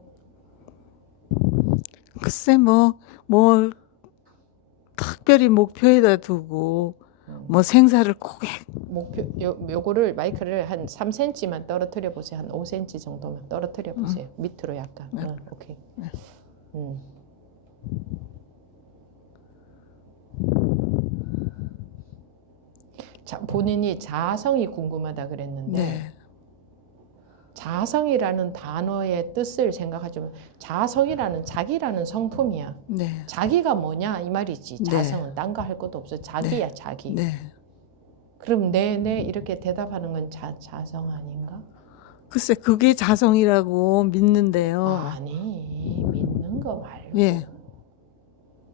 글쎄 뭘 특별히 목표에다 두고 뭐 생사를 꼭 목표 요거를 마이크를 한 3cm만 떨어뜨려 보세요. 한 5cm 정도만 떨어뜨려 보세요. 밑으로 약간. 오케이. 자, 본인이 자아성이 궁금하다 그랬는데 네. 자아성이라는 단어의 뜻을 생각하자면 자아성이라는 자기라는 성품이야. 네. 자기가 뭐냐 이 말이지. 네. 자아성은 딴 거 할 것도 없어. 자기야 네. 자기. 네. 그럼 네 이렇게 대답하는 건 자아성 아닌가? 글쎄 그게 자성이라고 믿는데요. 아니 믿는 거 말고 예.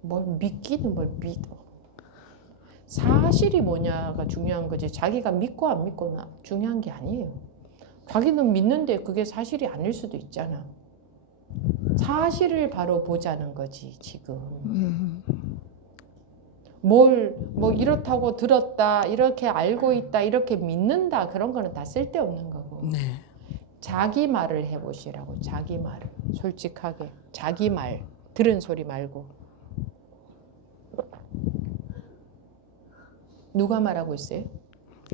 뭘 믿기는 뭘 믿어. 사실이 뭐냐가 중요한 거지. 자기가 믿고 안 믿고는 중요한 게 아니에요. 자기는 믿는데 그게 사실이 아닐 수도 있잖아. 사실을 바로 보자는 거지 지금. 뭐 이렇다고 들었다, 이렇게 알고 있다, 이렇게 믿는다 그런 거는 다 쓸데없는 거고. 네. 자기 말을 해보시라고. 자기 말을 솔직하게 자기 말 들은 소리 말고. 누가 말하고 있어요?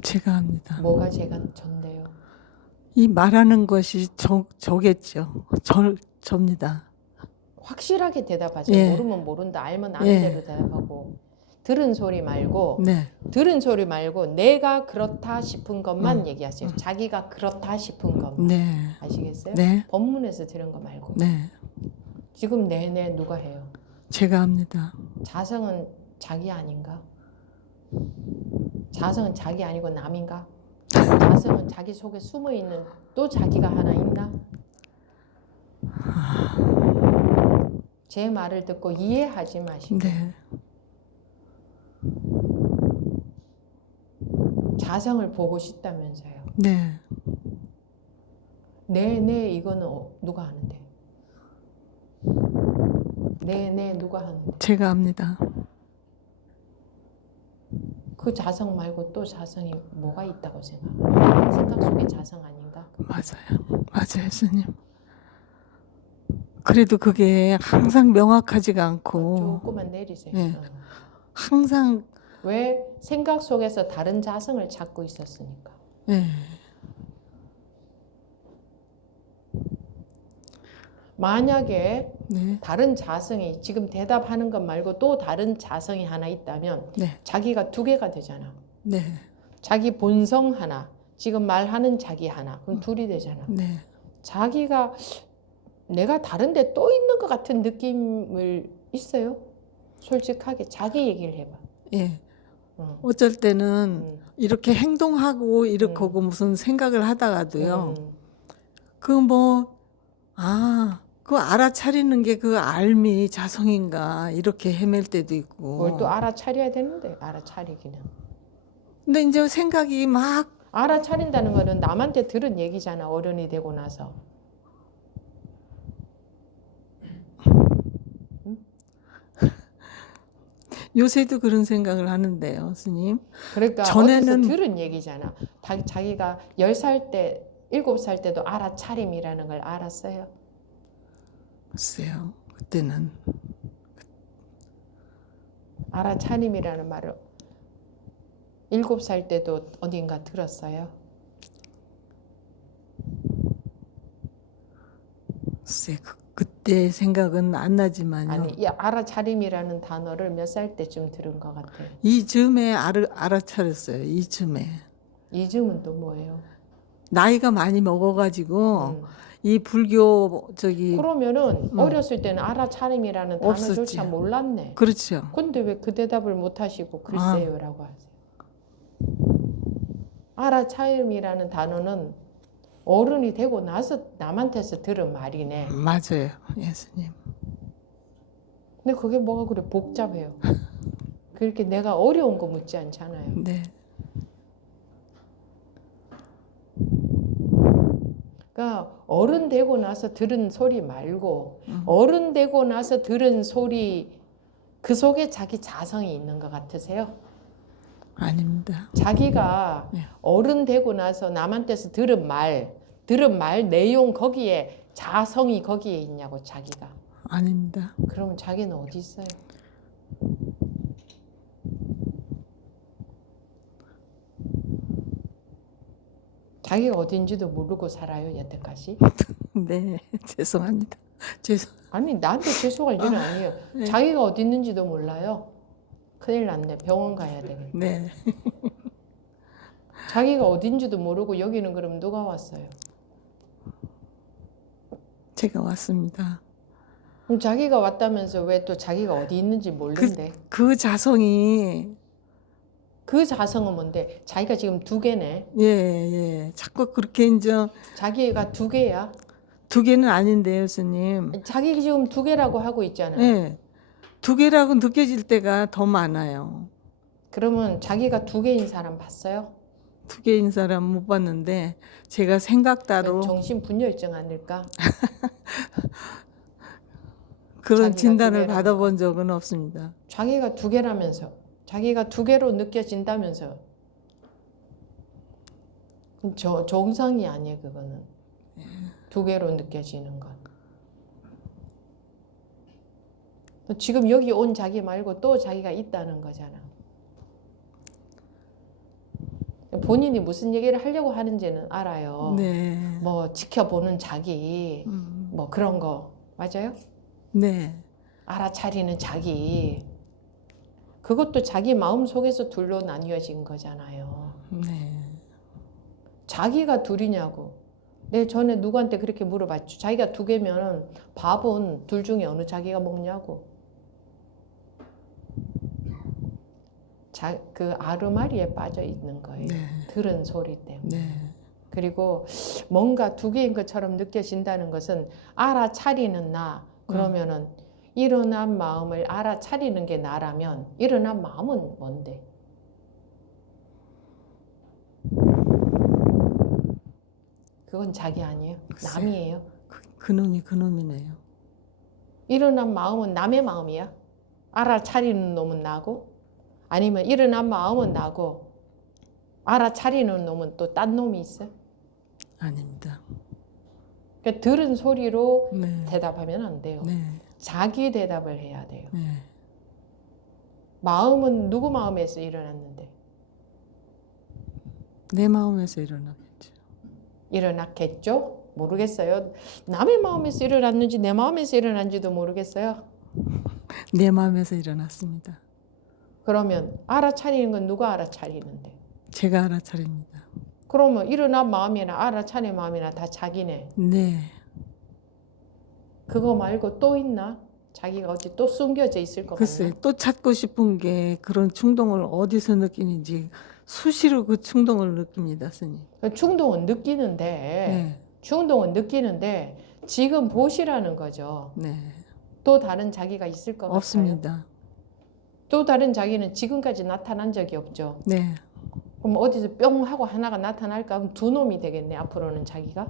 제가 합니다. 뭐가 제가 전데요? 이 말하는 것이 저겠죠. 접니다. 확실하게 대답하세요. 예. 모르면 모른다, 알면 아는 예. 대로 대답하고. 들은 소리 말고 네. 들은 소리 말고 내가 그렇다 싶은 것만 얘기하세요. 자기가 그렇다 싶은 것만. 네. 아시겠어요? 네. 본문에서 들은 거 말고. 네. 지금 네네 누가 해요? 제가 합니다. 자성은 자기 아닌가? 자성은 자기 아니고 남인가? 자성은 자기 속에 숨어 있는 또 자기가 하나 있나? 제 말을 듣고 이해하지 마시고 네. 자성을 보고 싶다면서요. 네. 네네 이거는 누가 하는데? 네네 누가 하는데? 제가 합니다. 그 자성 말고 또 자성이 뭐가 있다고 생각해요? 생각 속에 자성 아닌가? 맞아요. 맞아요, 스님. 그래도 그게 항상 명확하지가 않고 조금만 내리세요. 네. 항상 왜? 생각 속에서 다른 자성을 찾고 있었으니까. 네. 만약에 네. 다른 자성이 지금 대답하는 것 말고 또 다른 자성이 하나 있다면 네. 자기가 두 개가 되잖아. 네. 자기 본성 하나, 지금 말하는 자기 하나. 그럼 둘이 되잖아. 네. 자기가 내가 다른데 또 있는 것 같은 느낌을 있어요? 솔직하게 자기 얘기를 해봐. 예. 응. 어쩔 때는 응. 이렇게 행동하고 이렇게 응. 하고 무슨 생각을 하다가도요. 응. 그 뭐, 그 알아차리는 게 그 알미 자성인가 이렇게 헤맬 때도 있고. 뭘 또 알아차려야 되는데 알아차리기는. 근데 이제 생각이 막 알아차린다는 거는 남한테 들은 얘기잖아. 어른이 되고 나서. 요새도 그런 생각을 하는데요, 스님. 그러니까 전에는- 어디서 들은 얘기잖아. 자기가 10살 때, 7살 때도 알아차림이라는 걸 알았어요. 글쎄요, 그때는. 알아차림이라는 말을 7살 때도 어딘가 들었어요. 글쎄, 그때 생각은 안 나지만요. 아니, 이 알아차림이라는 단어를 몇 살 때쯤 들은 것 같아. 이쯤에 알아차렸어요, 이쯤에. 이즘은 또 뭐예요? 나이가 많이 먹어가지고, 음. 이 불교, 그러면은 어렸을 때는 알아차림이라는 없었지. 단어조차 몰랐네. 그렇죠. 근데 왜 그 대답을 못 하시고 글쎄요라고 하세요? 알아차림이라는 단어는 어른이 되고 나서 남한테서 들은 말이네. 맞아요, 예수님. 근데 그게 뭐가 그래 복잡해요. 그렇게 내가 어려운 거 묻지 않잖아요. 네. 그러니까 어른 되고 나서 들은 소리 말고 어른 되고 나서 들은 소리 그 속에 자기 자성이 있는 것 같으세요? 아닙니다. 자기가 네. 어른 되고 나서 남한테서 들은 말 내용 거기에 자성이 거기에 있냐고 자기가. 아닙니다. 그러면 자기는 어디 있어요? 자기가 어딘지도 모르고 살아요 여태까지? 네, 죄송합니다. 아니 나한테 죄송할 일은 아니에요. 네. 자기가 어디 있는지도 몰라요. 큰일 났네. 병원 가야 되겠네. 네. 자기가 어딘지도 모르고 여기는 그럼 누가 왔어요? 제가 왔습니다. 그럼 자기가 왔다면서 왜 또 자기가 어디 있는지 모르는데? 그 자성이, 그 자성은 뭔데? 자기가 지금 두 개네. 예. 자꾸 그렇게 이제 자기가 두 개야. 두 개는 아닌데요, 스님. 자기 지금 두 개라고 하고 있잖아요. 예. 두 개라고 느껴질 때가 더 많아요. 그러면 자기가 두 개인 사람 봤어요? 두 개인 사람 못 봤는데, 제가 생각 따로 정신분열증 아닐까? 그런 자기가 진단을 두 개라는 받아본 적은 없습니다. 자기가 두 개라면서. 자기가 두 개로 느껴진다면서. 정상이 아니에요, 그거는. 두 개로 느껴지는 건. 지금 여기 온 자기 말고 또 자기가 있다는 거잖아. 본인이 무슨 얘기를 하려고 하는지는 알아요. 네. 뭐 지켜보는 자기, 뭐 그런 거 맞아요? 네. 알아차리는 자기. 그것도 자기 마음 속에서 둘로 나뉘어진 거잖아요. 네. 자기가 둘이냐고. 내 전에 누구한테 그렇게 물어봤죠. 자기가 두 개면 밥은 둘 중에 어느 자기가 먹냐고. 그 아르마리에 빠져 있는 거예요. 네. 들은 소리 때문에. 네. 그리고 뭔가 두 개인 것처럼 느껴진다는 것은 알아차리는 나. 그러면은 일어난 마음을 알아차리는 게 나라면 일어난 마음은 뭔데? 그건 자기 아니에요? 글쎄. 남이에요? 그놈이 그놈이네요. 일어난 마음은 남의 마음이야? 알아차리는 놈은 나고? 아니면 일어난 마음은 나고 알아차리는 놈은 또 딴 놈이 있어? 아닙니다. 그러니까 들은 소리로 네. 대답하면 안 돼요. 네. 자기 대답을 해야 돼요. 네. 마음은 누구 마음에서 일어났는데? 내 마음에서 일어나겠죠. 일어났겠죠? 모르겠어요. 남의 마음에서 일어났는지 내 마음에서 일어난지도 모르겠어요. 내 마음에서 일어났습니다. 그러면 알아차리는 건 누가 알아차리는데? 제가 알아차립니다. 그러면 일어난 마음이나 알아차린 마음이나 다 자기네. 네. 그거 말고 또 있나? 자기가 어디 또 숨겨져 있을 것 글쎄, 같나? 또 찾고 싶은 게 그런 충동을 어디서 느끼는지 수시로 그 충동을 느낍니다, 스님. 그 충동은 느끼는데, 네. 충동은 느끼는데 지금 보시라는 거죠. 네. 또 다른 자기가 있을 것 같아요. 없습니다. 또 다른 자기는 지금까지 나타난 적이 없죠. 네. 그럼 어디서 뿅 하고 하나가 나타날까? 그럼 두 놈이 되겠네, 앞으로는 자기가.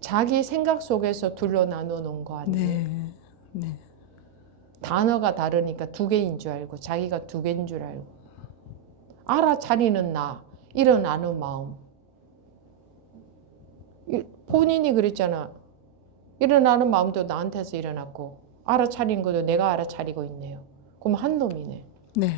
자기 생각 속에서 둘로 나눠 놓은 거 아니에요? 네. 네. 단어가 다르니까 두 개인 줄 알고 자기가 두 개인 줄 알고 알아차리는 나, 일어나는 마음. 본인이 그랬잖아. 일어나는 마음도 나한테서 일어났고 알아차린 것도 내가 알아차리고 있네요. 그럼 한 놈이네. 네.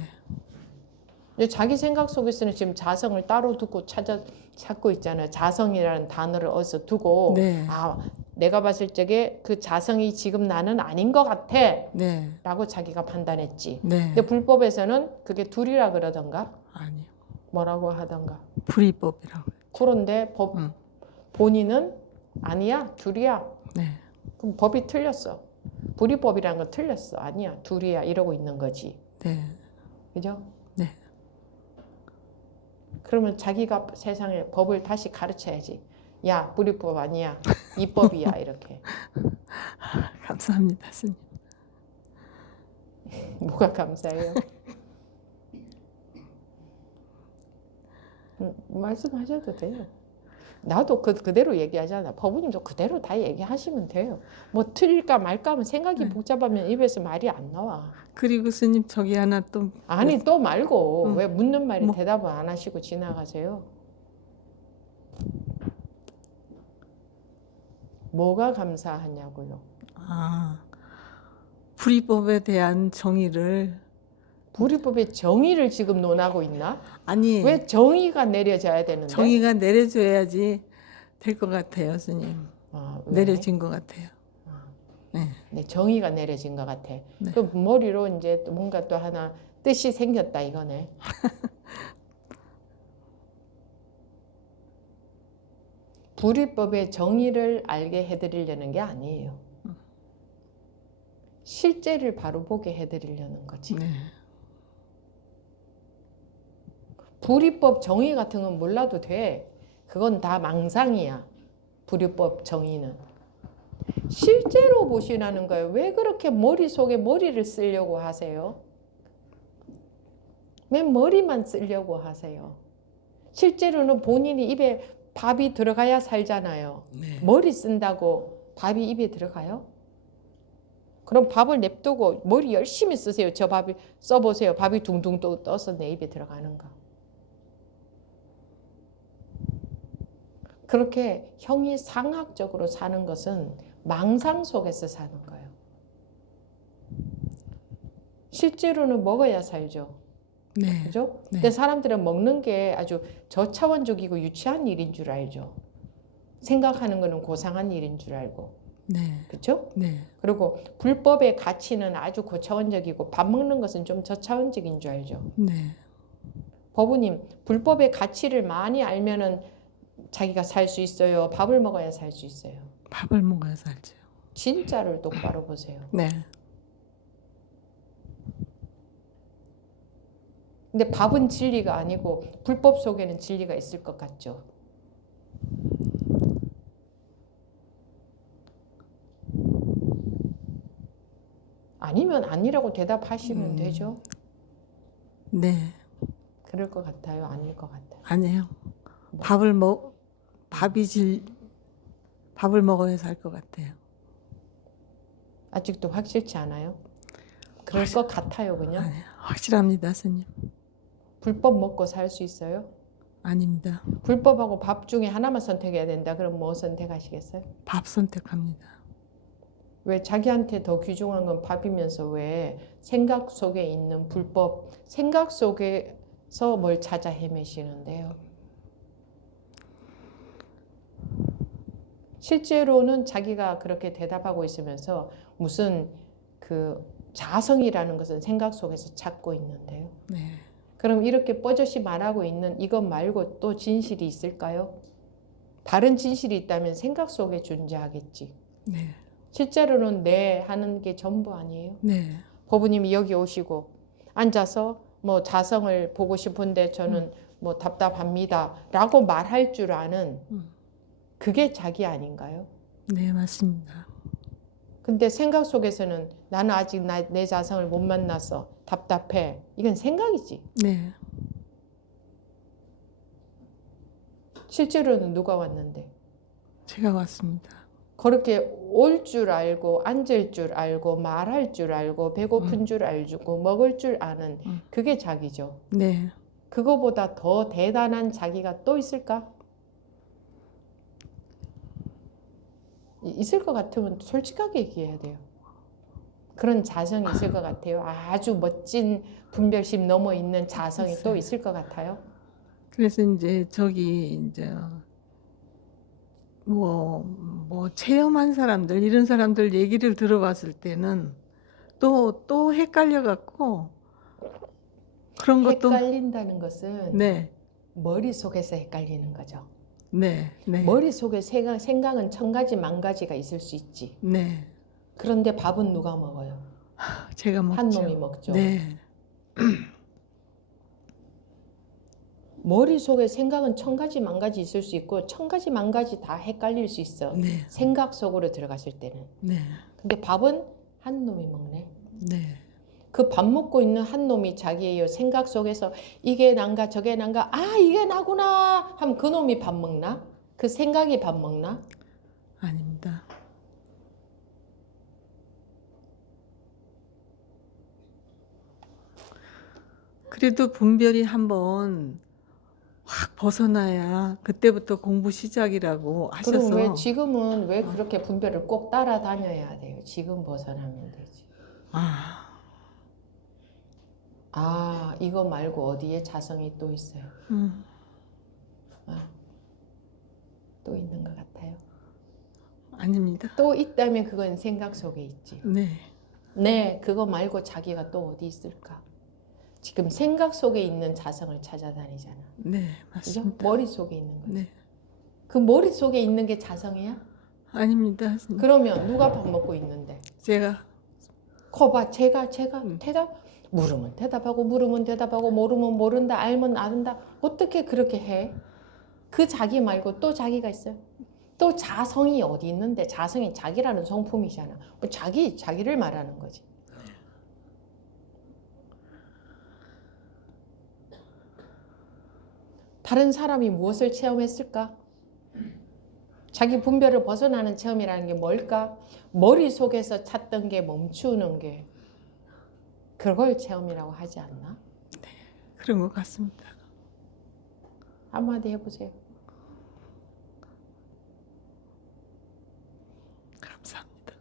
근데 자기 생각 속에서는 지금 자성을 따로 두고 찾고 있잖아요. 자성이라는 단어를 어디서 두고 네. 아, 내가 봤을 적에 그 자성이 지금 나는 아닌 것 같아 네. 라고 자기가 판단했지. 네. 근데 불법에서는 그게 둘이라 그러던가 아니요. 뭐라고 하던가. 불이법이라고. 그런데 본인은 아니야, 둘이야. 네. 그럼 법이 틀렸어. 불이법이라는 건 틀렸어. 아니야, 둘이야 이러고 있는 거지. 네. 그죠? 네. 그러면 자기가 세상에 법을 다시 가르쳐야지. 야, 불이법 아니야. 이법이야 이렇게. 감사합니다, 스님. 뭐가 감사해요? 말씀하셔도 돼요. 나도 그대로 얘기하잖아. 법부님도 그대로 다 얘기하시면 돼요. 뭐 틀릴까 말까 하면 생각이 네. 복잡하면 입에서 말이 안 나와. 그리고 스님 저기 하나 또 아니 또 말고 왜 묻는 말에 뭐. 대답을 안 하시고 지나가세요? 뭐가 감사하냐고요? 아, 불이법에 대한 정의를 불이법의 정의를 지금 논하고 있나? 아니 왜 정의가 내려져야 되는데? 정의가 내려줘야지 될 것 같아요, 스님. 아, 왜? 내려진 것 같아요. 네. 네, 정의가 내려진 것 같아. 네. 그 머리로 이제 또 뭔가 또 하나 뜻이 생겼다 이거네. 불이법의 정의를 알게 해드리려는 게 아니에요. 실제를 바로 보게 해드리려는 거지. 네. 불이법 정의 같은 건 몰라도 돼. 그건 다 망상이야. 불이법 정의는. 실제로 보시라는 거예요. 왜 그렇게 머릿속에 머리를 쓰려고 하세요? 왜 머리만 쓰려고 하세요? 실제로는 본인이 입에 밥이 들어가야 살잖아요. 네. 머리 쓴다고 밥이 입에 들어가요? 그럼 밥을 냅두고 머리 열심히 쓰세요. 저 밥을 써보세요. 밥이 둥둥 떠서 내 입에 들어가는가. 그렇게 형이 상학적으로 사는 것은 망상 속에서 사는 거예요. 실제로는 먹어야 살죠. 네. 그죠? 네. 근데 사람들은 먹는 게 아주 저차원적이고 유치한 일인 줄 알죠. 생각하는 거는 고상한 일인 줄 알고. 네. 그렇죠? 네. 그리고 불법의 가치는 아주 고차원적이고 밥 먹는 것은 좀 저차원적인 줄 알죠. 네. 법우님, 불법의 가치를 많이 알면은 자기가 살 수 있어요. 밥을 먹어야 살 수 있어요. 밥을 먹어야 살죠. 진짜를 똑바로 보세요. 네. 근데 밥은 진리가 아니고 불법 속에는 진리가 있을 것 같죠. 아니면 아니라고 대답하시면 되죠. 네. 그럴 것 같아요. 아닐 것 같아요. 아니에요. 뭐. 밥을 먹어야 살 것 같아요. 아직도 확실치 않아요? 그럴 것 같아요, 그냥. 아니, 확실합니다, 스님. 불법 먹고 살 수 있어요? 아닙니다. 불법하고 밥 중에 하나만 선택해야 된다. 그럼 뭐 선택하시겠어요? 밥 선택합니다. 왜 자기한테 더 귀중한 건 밥이면서 왜 생각 속에 있는 불법, 생각 속에서 뭘 찾아 헤매시는데요? 실제로는 자기가 그렇게 대답하고 있으면서 무슨 그 자성이라는 것은 생각 속에서 찾고 있는데요. 네. 그럼 이렇게 뻐젓이 말하고 있는 이것 말고 또 진실이 있을까요? 다른 진실이 있다면 생각 속에 존재하겠지. 네. 실제로는 내 하는 게 전부 아니에요. 네. 법부님이 여기 오시고 앉아서 뭐 자성을 보고 싶은데 저는 뭐 답답합니다 라고 말할 줄 아는 그게 자기 아닌가요? 네, 맞습니다. 근데 생각 속에서는 나는 아직 내 자성을 못 만났어. 답답해. 이건 생각이지. 네. 실제로는 누가 왔는데? 제가 왔습니다. 그렇게 올 줄 알고 앉을 줄 알고 말할 줄 알고 배고픈 줄 알고 먹을 줄 아는 그게 자기죠. 네. 그거보다 더 대단한 자기가 또 있을까? 있을 것 같으면 솔직하게 얘기해야 돼요. 그런 자성이 있을 것 같아요. 아주 멋진 분별심 넘어 있는 자성이 또 있을 것 같아요. 그래서 이제 저기 이제 뭐 체험한 사람들 이런 사람들 얘기를 들어봤을 때는 또 헷갈려 갖고 그런 것도 헷갈린다는 것은 네. 머릿속에서 헷갈리는 거죠. 네. 네. 머릿속에 생각은 천 가지 만 가지가 있을 수 있지. 네. 그런데 밥은 누가 먹어요? 제가 먹죠. 한 놈이 먹죠. 네. 머릿속에 생각은 천 가지 만 가지 있을 수 있고 천 가지 만 가지 다 헷갈릴 수 있어. 네. 생각 속으로 들어갔을 때는. 네. 근데 밥은 한 놈이 먹네. 네. 그 밥 먹고 있는 한 놈이 자기예요. 생각 속에서 이게 난가 저게 난가 아 이게 나구나 하면 그 놈이 밥 먹나? 그 생각이 밥 먹나? 아닙니다. 그래도 분별이 한번 확 벗어나야 그때부터 공부 시작이라고 하셔서 그럼 왜 지금은 왜 그렇게 분별을 꼭 따라다녀야 돼요? 지금 벗어나면 되지. 아 이거 말고 어디에 자성이 또 있어요? 또 있는 것 같아요. 아닙니다. 또 있다면 그건 생각 속에 있지. 네. 네, 그거 말고 자기가 또 어디 있을까? 지금 생각 속에 있는 자성을 찾아다니잖아. 네, 그죠? 맞습니다. 머릿속에 있는 거지. 네. 그 머릿속에 있는 게 자성이야? 아닙니다. 그러면 누가 밥 먹고 있는데? 제가 거봐, 제가 물으면 대답하고 물으면 대답하고 모르면 모른다 알면 안다. 어떻게 그렇게 해? 그 자기 말고 또 자기가 있어요. 또 자성이 어디 있는데 자성이 자기라는 성품이잖아. 자기를 말하는 거지. 다른 사람이 무엇을 체험했을까? 자기 분별을 벗어나는 체험이라는 게 뭘까? 머릿속에서 찾던 게 멈추는 게 그걸 체험이라고 하지 않나? 네, 그런 것 같습니다. 한마디 해보세요. 감사합니다.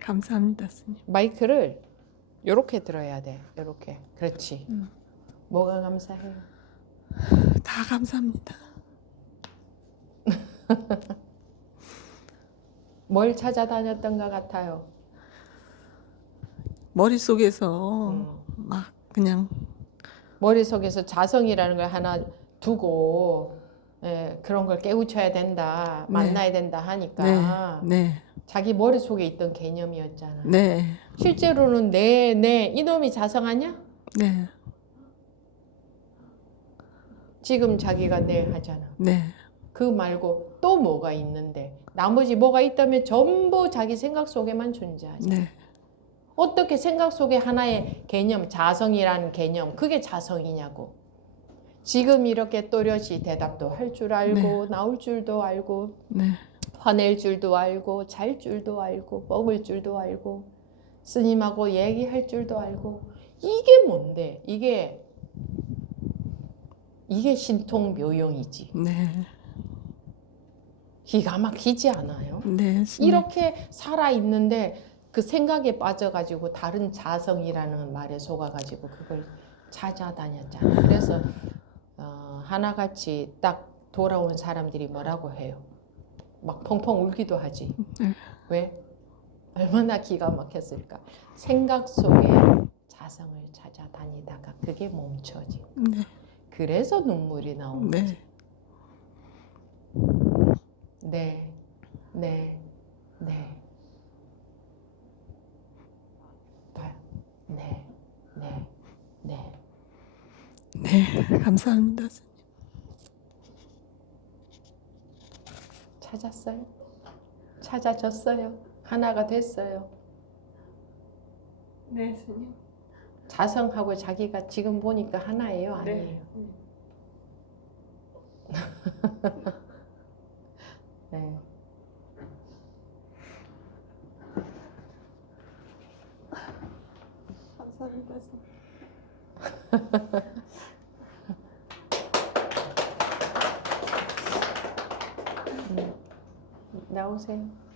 감사합니다, 스님. 마이크를 이렇게 들어야 돼. 이렇게. 그렇지. 뭐가 감사해요? 다 감사합니다. 뭘 찾아다녔던 것 같아요? 머릿속에서 막 그냥 머릿속에서 자성이라는 걸 하나 두고 그런 걸 깨우쳐야 된다. 네. 만나야 된다 하니까 네. 자기 머릿속에 있던 개념이었잖아. 네. 실제로는 이놈이 자성 아니야? 네. 지금 자기가 내 하잖아. 네. 그 말고 또 뭐가 있는데 나머지 뭐가 있다면 전부 자기 생각 속에만 존재하지. 네. 어떻게 생각 속에 하나의 개념, 자성이라는 개념, 그게 자성이냐고. 지금 이렇게 또렷이 대답도 할 줄 알고 나올 줄도 알고 네. 화낼 줄도 알고 잘 줄도 알고 먹을 줄도 알고 스님하고 얘기할 줄도 알고 이게 뭔데? 이게 신통 묘용이지. 네. 기가 막히지 않아요? 네. 스님. 이렇게 살아있는데 그 생각에 빠져가지고 다른 자성이라는 말에 속아가지고 그걸 찾아다녔잖아. 그래서 하나같이 딱 돌아온 사람들이 뭐라고 해요? 막 펑펑 울기도 하지. 왜? 얼마나 기가 막혔을까. 생각 속에 자성을 찾아다니다가 그게 멈춰지. 네. 그래서 눈물이 나오는 거지. 네. 네, 네, 네. 봐요. 네, 네, 네. 네. 감사합니다. 스님. 찾았어요? 찾아졌어요? 하나가 됐어요? 네, 스님. 자성하고 자기가 지금 보니까 하나예요? 아니에요? 네. 네. 감사합니다. 스님. 나오세요.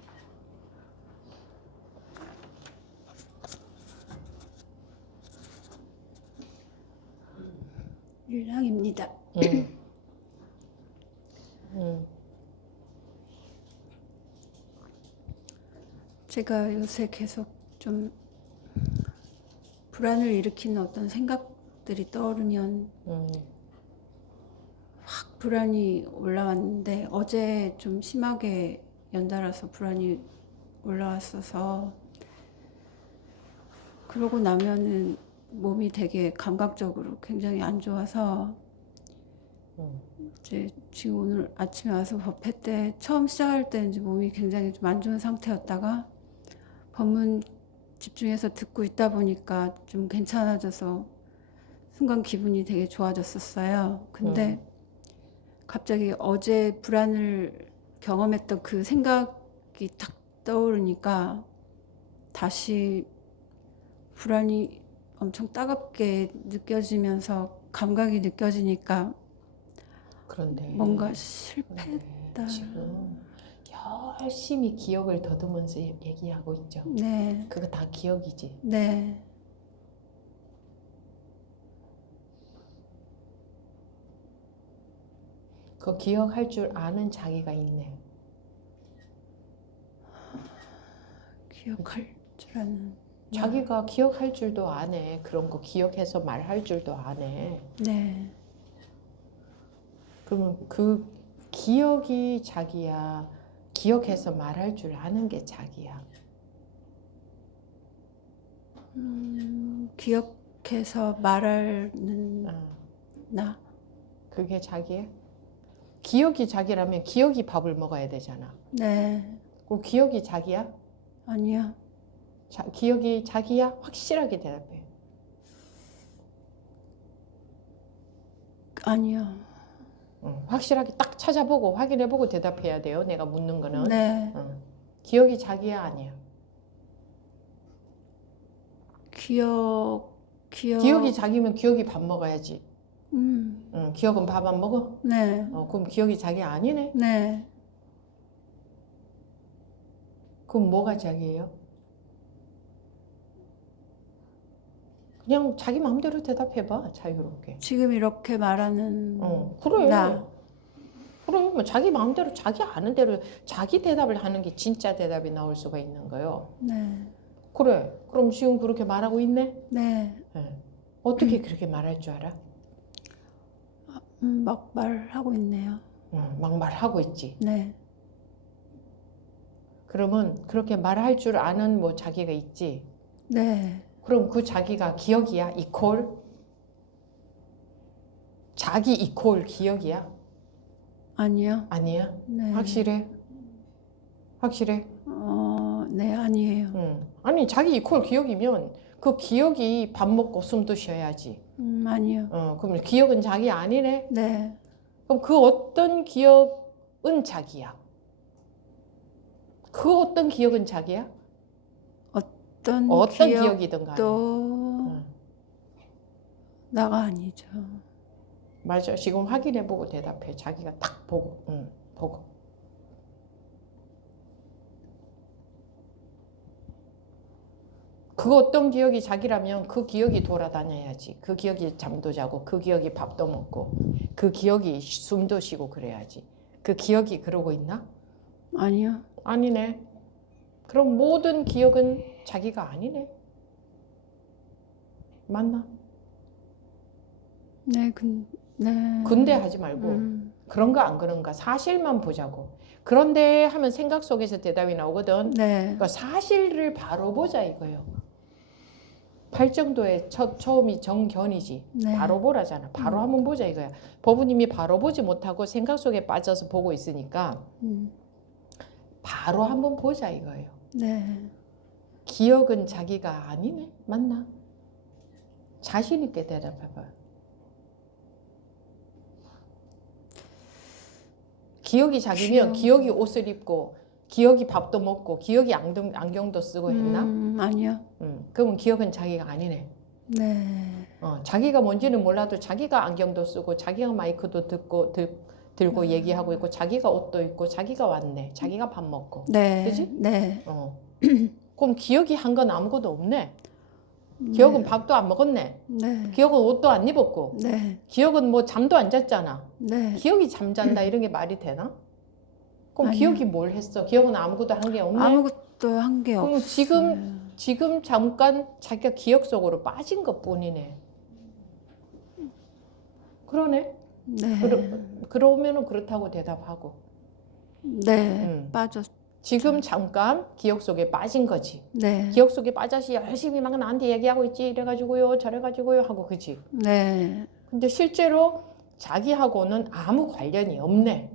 일랑입니다. 제가 요새 계속 좀 불안을 일으키는 어떤 생각들이 떠오르면 확 불안이 올라왔는데 어제 좀 심하게 연달아서 불안이 올라왔어서 그러고 나면은 몸이 되게 감각적으로 굉장히 안 좋아서 이제 지금 오늘 아침에 와서 법회 때 처음 시작할 때 이제 몸이 굉장히 좀 안 좋은 상태였다가 법문 집중해서 듣고 있다 보니까 좀 괜찮아져서 순간 기분이 되게 좋아졌었어요. 근데 갑자기 어제 불안을 경험했던 그 생각이 탁 떠오르니까 다시 불안이 엄청 따갑게 느껴지면서 감각이 느껴지니까 그런데 뭔가 실패했다. 지금 열심히 기억을 더듬으면서 얘기하고 있죠. 네, 그거 다 기억이지. 네, 그 기억할 줄 아는 자기가 있네. 기억할 줄 아는. 자기가 기억할 줄도 아네. 그런 거 기억해서 말할 줄도 아네. 네, 그러면 그 기억이 자기야. 기억해서 말할 줄 아는 게 자기야. 기억해서 말하는 나. 그게 자기야? 기억이 자기라면 기억이 밥을 먹어야 되잖아. 네, 그럼 기억이 자기야? 아니요. 기억이 자기야? 확실하게 대답해. 아니요. 확실하게 딱 찾아보고 확인해보고 대답해야 돼요. 내가 묻는 거는. 네, 기억이 자기야? 아니야? 기억이 자기면 기억이 밥 먹어야지. 기억은 밥 안 먹어? 네, 그럼 기억이 자기 아니네? 네. 그럼 뭐가 자기예요? 그냥 자기 마음대로 대답해봐. 자유롭게. 지금 이렇게 말하는 그래. 나. 그래. 뭐 자기 마음대로 자기 아는 대로 자기 대답을 하는 게 진짜 대답이 나올 수가 있는 거예요. 네, 그래. 그럼 지금 그렇게 말하고 있네? 네. 네. 어떻게 그렇게 말할 줄 알아? 막 말하고 있네요. 막 말하고 있지. 네, 그러면 그렇게 말할 줄 아는 뭐 자기가 있지. 네. 그럼 그 자기가 기억이야? 이퀄? 자기 이퀄 기억이야? 아니요. 아니야? 네. 확실해? 확실해? 네, 아니에요. 아니 자기 이퀄 기억이면 그 기억이 밥 먹고 숨도 쉬어야지. 아니요. 그럼 기억은 자기 아니네? 네, 그럼 그 어떤 기억은 자기야? 그 어떤 기억은 자기야? 어떤 기억이든 간에. 또 나가 아니죠. 맞아. 지금 확인해보고 대답해. 자기가 딱 보고. 보고. 그 어떤 기억이 자기라면 그 기억이 돌아다녀야지. 그 기억이 잠도 자고 그 기억이 밥도 먹고 그 기억이 숨도 쉬고 그래야지. 그 기억이 그러고 있나? 아니요. 아니네. 그럼 모든 기억은 자기가 아니네. 맞나? 네, 네. 근데 하지 말고 그런가 안 그런가 사실만 보자고. 그런데 하면 생각 속에서 대답이 나오거든. 네. 그러니까 사실을 바로 보자 이거예요. 팔정도의 처음이 정견이지. 네. 바로 보라잖아. 바로 한번 보자 이거야. 법부님이 바로 보지 못하고 생각 속에 빠져서 보고 있으니까 바로 한번 보자 이거예요. 네. 기억은 자기가 아니네. 맞나? 자신 있게 대답해봐요. 기억이 자기면 기억이 옷을 입고 기억이 밥도 먹고 기억이 안경도 쓰고 했나? 아니요. 그러면 기억은 자기가 아니네. 네. 자기가 뭔지는 몰라도 자기가 안경도 쓰고 자기가 마이크도 들고 얘기하고 있고 자기가 옷도 입고 자기가 왔네. 자기가 밥 먹고. 네. 그지? 네. 그럼 기억이 한 건 아무것도 없네. 기억은 밥도 안 먹었네. 네. 기억은 옷도 안 입었고. 네. 기억은 뭐 잠도 안 잤잖아. 네. 기억이 잠잔다 이런 게 말이 되나? 그럼 아니요. 기억이 뭘 했어? 기억은 아무것도 한 게 없네. 아무것도 한 게 그럼 없어요. 지금 잠깐 자기가 기억 속으로 빠진 것 뿐이네. 그러네. 네. 그러면은 그렇다고 대답하고. 네. 빠졌. 지금 잠깐 기억 속에 빠진 거지. 네. 기억 속에 빠져서 열심히 막 나한테 얘기하고 있지. 이래가지고요, 저래가지고요 하고 그지. 네. 근데 실제로 자기하고는 아무 관련이 없네.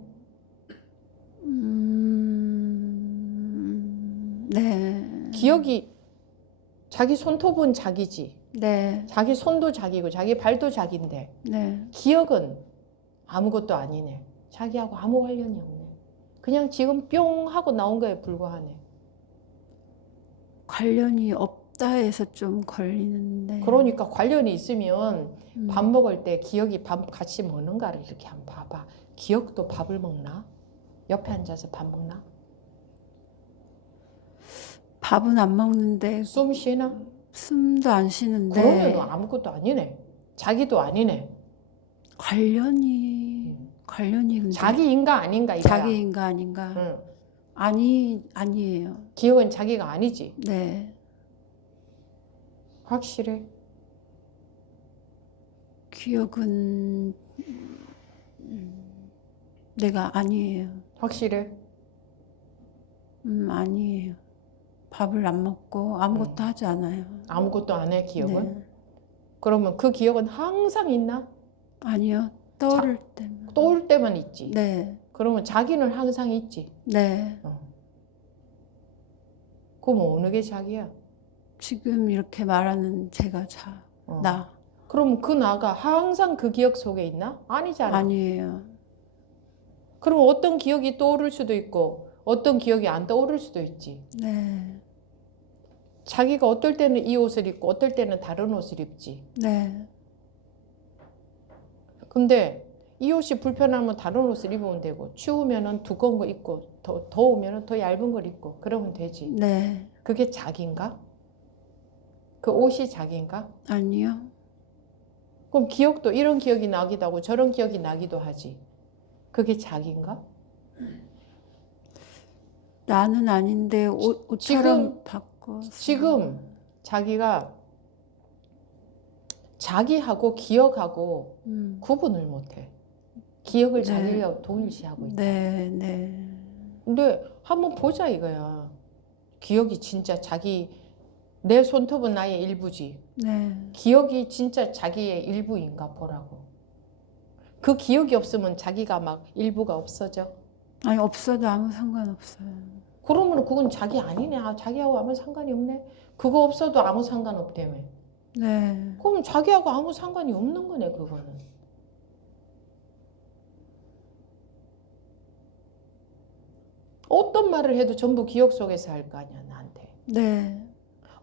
네. 기억이 자기 손톱은 자기지. 네. 자기 손도 자기고 자기 발도 자기인데 네. 기억은 아무것도 아니네. 자기하고 아무 관련이 없네. 그냥 지금 뿅 하고 나온 거에 불과하네. 관련이 없다 해서 좀 걸리는데. 그러니까 관련이 있으면 밥 먹을 때 기억이 밥 같이 먹는가를 이렇게 한번 봐봐. 기억도 밥을 먹나? 옆에 앉아서 밥 먹나? 밥은 안 먹는데 숨 쉬나? 숨도 안 쉬는데. 그러면 아무것도 아니네. 자기도 아니네. 관련이 근데 자기인가 아닌가 이거야. 자기인가 아닌가. 응. 아니에요. 기억은 자기가 아니지. 네. 확실해. 기억은 내가 아니에요. 확실해. 아니에요. 밥을 안 먹고 아무것도 하지 않아요. 아무것도 안 해 기억은? 네. 그러면 그 기억은 항상 있나? 아니요. 떠오를 때만. 떠올 때만 있지. 네. 그러면 자기는 항상 있지. 네. 그럼 어느 게 자기야? 지금 이렇게 말하는 제가 나. 그럼 그 나가 항상 그 기억 속에 있나? 아니잖아. 아니에요. 그럼 어떤 기억이 떠오를 수도 있고 어떤 기억이 안 떠오를 수도 있지. 네. 자기가 어떨 때는 이 옷을 입고 어떨 때는 다른 옷을 입지. 네. 근데 이 옷이 불편하면 다른 옷을 입으면 되고 추우면은 두꺼운 거 입고 더우면은 더 얇은 걸 입고 그러면 되지. 네. 그게 자기인가? 그 옷이 자기인가? 아니요. 그럼 기억도 이런 기억이 나기도 하고 저런 기억이 나기도 하지. 그게 자기인가? 나는 아닌데 옷처럼 바꿔. 지금 자기가 자기하고 기억하고 구분을 못해. 기억을 네. 자기가 동일시하고 있다. 네. 네. 근데 한번 보자 이거야. 기억이 진짜 내 손톱은 나의 일부지. 네. 기억이 진짜 자기의 일부인가 보라고. 그 기억이 없으면 자기가 막 일부가 없어져. 아니 없어도 아무 상관없어요. 그러면 그건 자기 아니네. 자기하고 아무 상관이 없네. 그거 없어도 아무 상관없다며. 네. 그럼 자기하고 아무 상관이 없는 거네 그거는. 어떤 말을 해도 전부 기억 속에서 할 거 아니야 나한테. 네.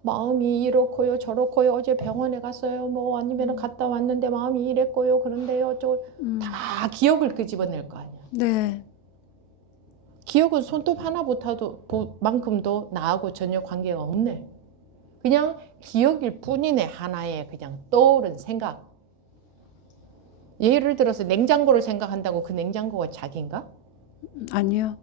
마음이 이렇고요 저렇고요 어제 병원에 갔어요 뭐 아니면 갔다 왔는데 마음이 이랬고요 그런데요 다 기억을 끄집어낼 거 아니야. 네. 기억은 손톱 하나부터도 만큼도 나하고 전혀 관계가 없네. 그냥 기억일 뿐이네. 하나의 그냥 떠오른 생각. 예를 들어서 냉장고를 생각한다고 그 냉장고가 자기인가? 아니요.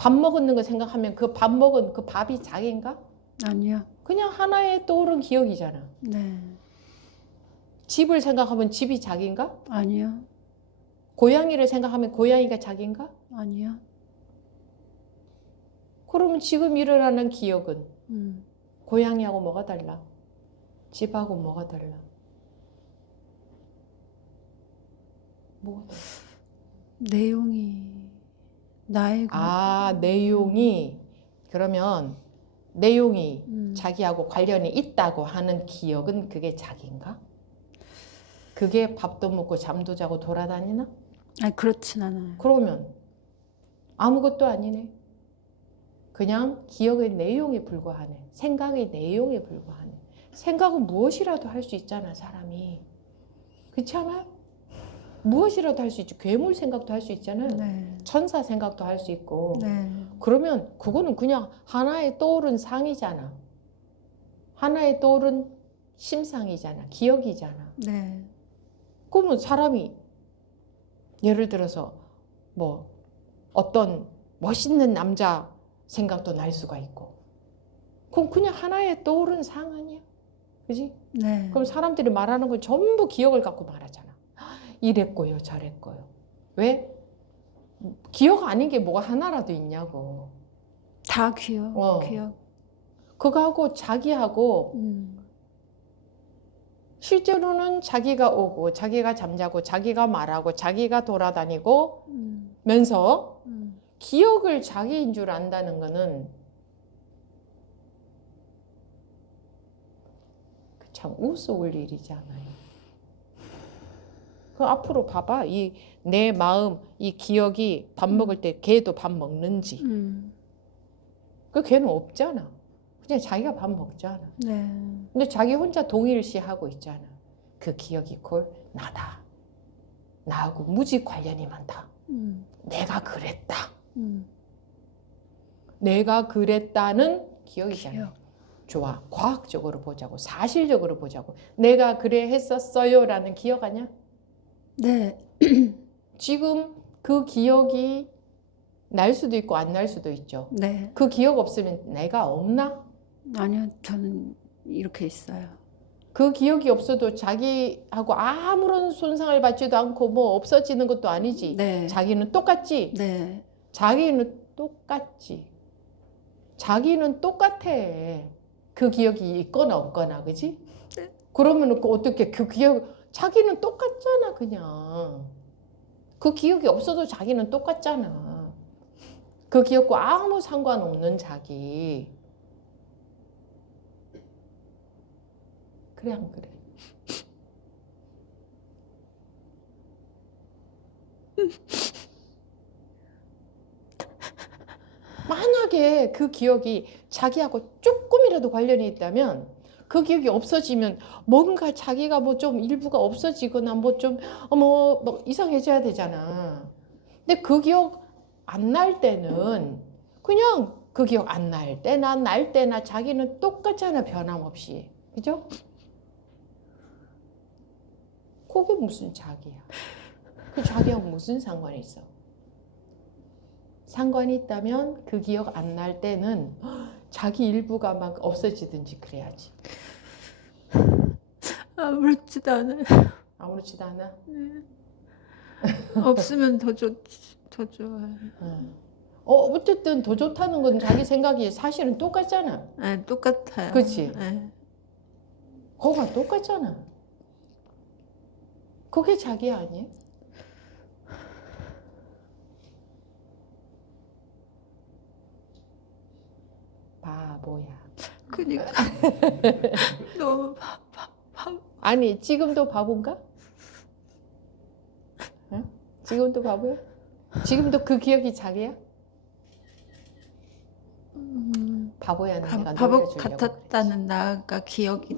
밥 먹는 거 생각하면 그 밥 먹은 그 밥이 자기인가? 아니요. 그냥 하나의 떠오른 기억이잖아. 네. 집을 생각하면 집이 자기인가? 아니요. 고양이를 생각하면 고양이가 자기인가? 아니요. 그러면 지금 일어나는 기억은 음. 고양이하고 뭐가 달라? 집하고 뭐가 달라? 뭐? 내용이 나의 내용이 그러면 내용이 음. 자기하고 관련이 있다고 하는 기억은 그게 자기인가? 그게 밥도 먹고 잠도 자고 돌아다니나? 아니 그렇진 않아요. 그러면 아무것도 아니네. 그냥 기억의 내용에 불과하네. 생각의 내용에 불과하네. 생각은 무엇이라도 할 수 있잖아, 사람이. 그렇지 않아요? 무엇이라도 할 수 있지. 괴물 생각도 할 수 있잖아요. 네. 천사 생각도 할 수 있고. 네. 그러면 그거는 그냥 하나의 떠오른 상이잖아. 하나의 떠오른 심상이잖아. 기억이잖아. 네. 그러면 사람이 예를 들어서 뭐 어떤 멋있는 남자 생각도 날 수가 있고, 그럼 그냥 하나의 떠오른 상 아니야? 그지? 네. 그럼 사람들이 말하는 건 전부 기억을 갖고 말하잖아. 이랬고요, 저랬고요. 왜? 기억 아닌 게 뭐가 하나라도 있냐고. 다 기억. 기억. 그거하고 자기하고 음. 실제로는 자기가 오고 자기가 잠자고 자기가 말하고 자기가 돌아다니고 음. 면서 음. 기억을 자기인 줄 안다는 거는 참 우스울 일이잖아요. 그 앞으로 봐봐. 이 내 마음, 이 기억이 밥 먹을 때 걔도 밥 먹는지. 그 걔는 없잖아. 그냥 자기가 밥 먹잖아. 네. 근데 자기 혼자 동일시하고 있잖아. 그 기억이 곧 나다. 나하고 무지 관련이 많다. 내가 그랬다. 내가 그랬다는 기억이잖아. 기억. 좋아. 과학적으로 보자고. 사실적으로 보자고. 내가 그래 했었어요 라는 기억 아니야? 네. 지금 그 기억이 날 수도 있고 안 날 수도 있죠. 네. 그 기억 없으면 내가 없나? 아니요. 저는 이렇게 있어요. 그 기억이 없어도 자기하고 아무런 손상을 받지도 않고 뭐 없어지는 것도 아니지. 네. 자기는 똑같지. 네. 자기는 똑같지. 자기는 똑같아. 그 기억이 있거나 없거나, 그지? 네. 그러면 어떻게 그 기억, 자기는 똑같잖아, 그냥. 그 기억이 없어도 자기는 똑같잖아. 그 기억과 아무 상관없는 자기. 그래, 안 그래? 만약에 그 기억이 자기하고 조금이라도 관련이 있다면 그 기억이 없어지면 뭔가 자기가 뭐 좀 일부가 없어지거나 뭐 좀 뭐 이상해져야 되잖아. 근데 그 기억 안 날 때는 그냥 그 기억 안 날 때나 날 때나 자기는 똑같잖아, 변함없이. 그죠? 그게 무슨 자기야? 그 자기하고 무슨 상관이 있어? 상관이 있다면 그 기억 안 날 때는 자기 일부가 막 없어지든지 그래야지. 아무렇지도 않아요. 아무렇지도 않아? 네. 없으면 더 좋지. 더 좋아요. 어쨌든 더 좋다는 건 자기 생각이 사실은 똑같잖아. 네, 똑같아요. 그치? 네. 그거가 똑같잖아. 그게 자기 아니에요? 바보야. 그니까 너무 아니, 지금도 바본가? 응? 지금도 바보야? 지금도 그 기억이 자기야? 바보야, 내가 바보 놀려주려고 같았다는 나가 기억이.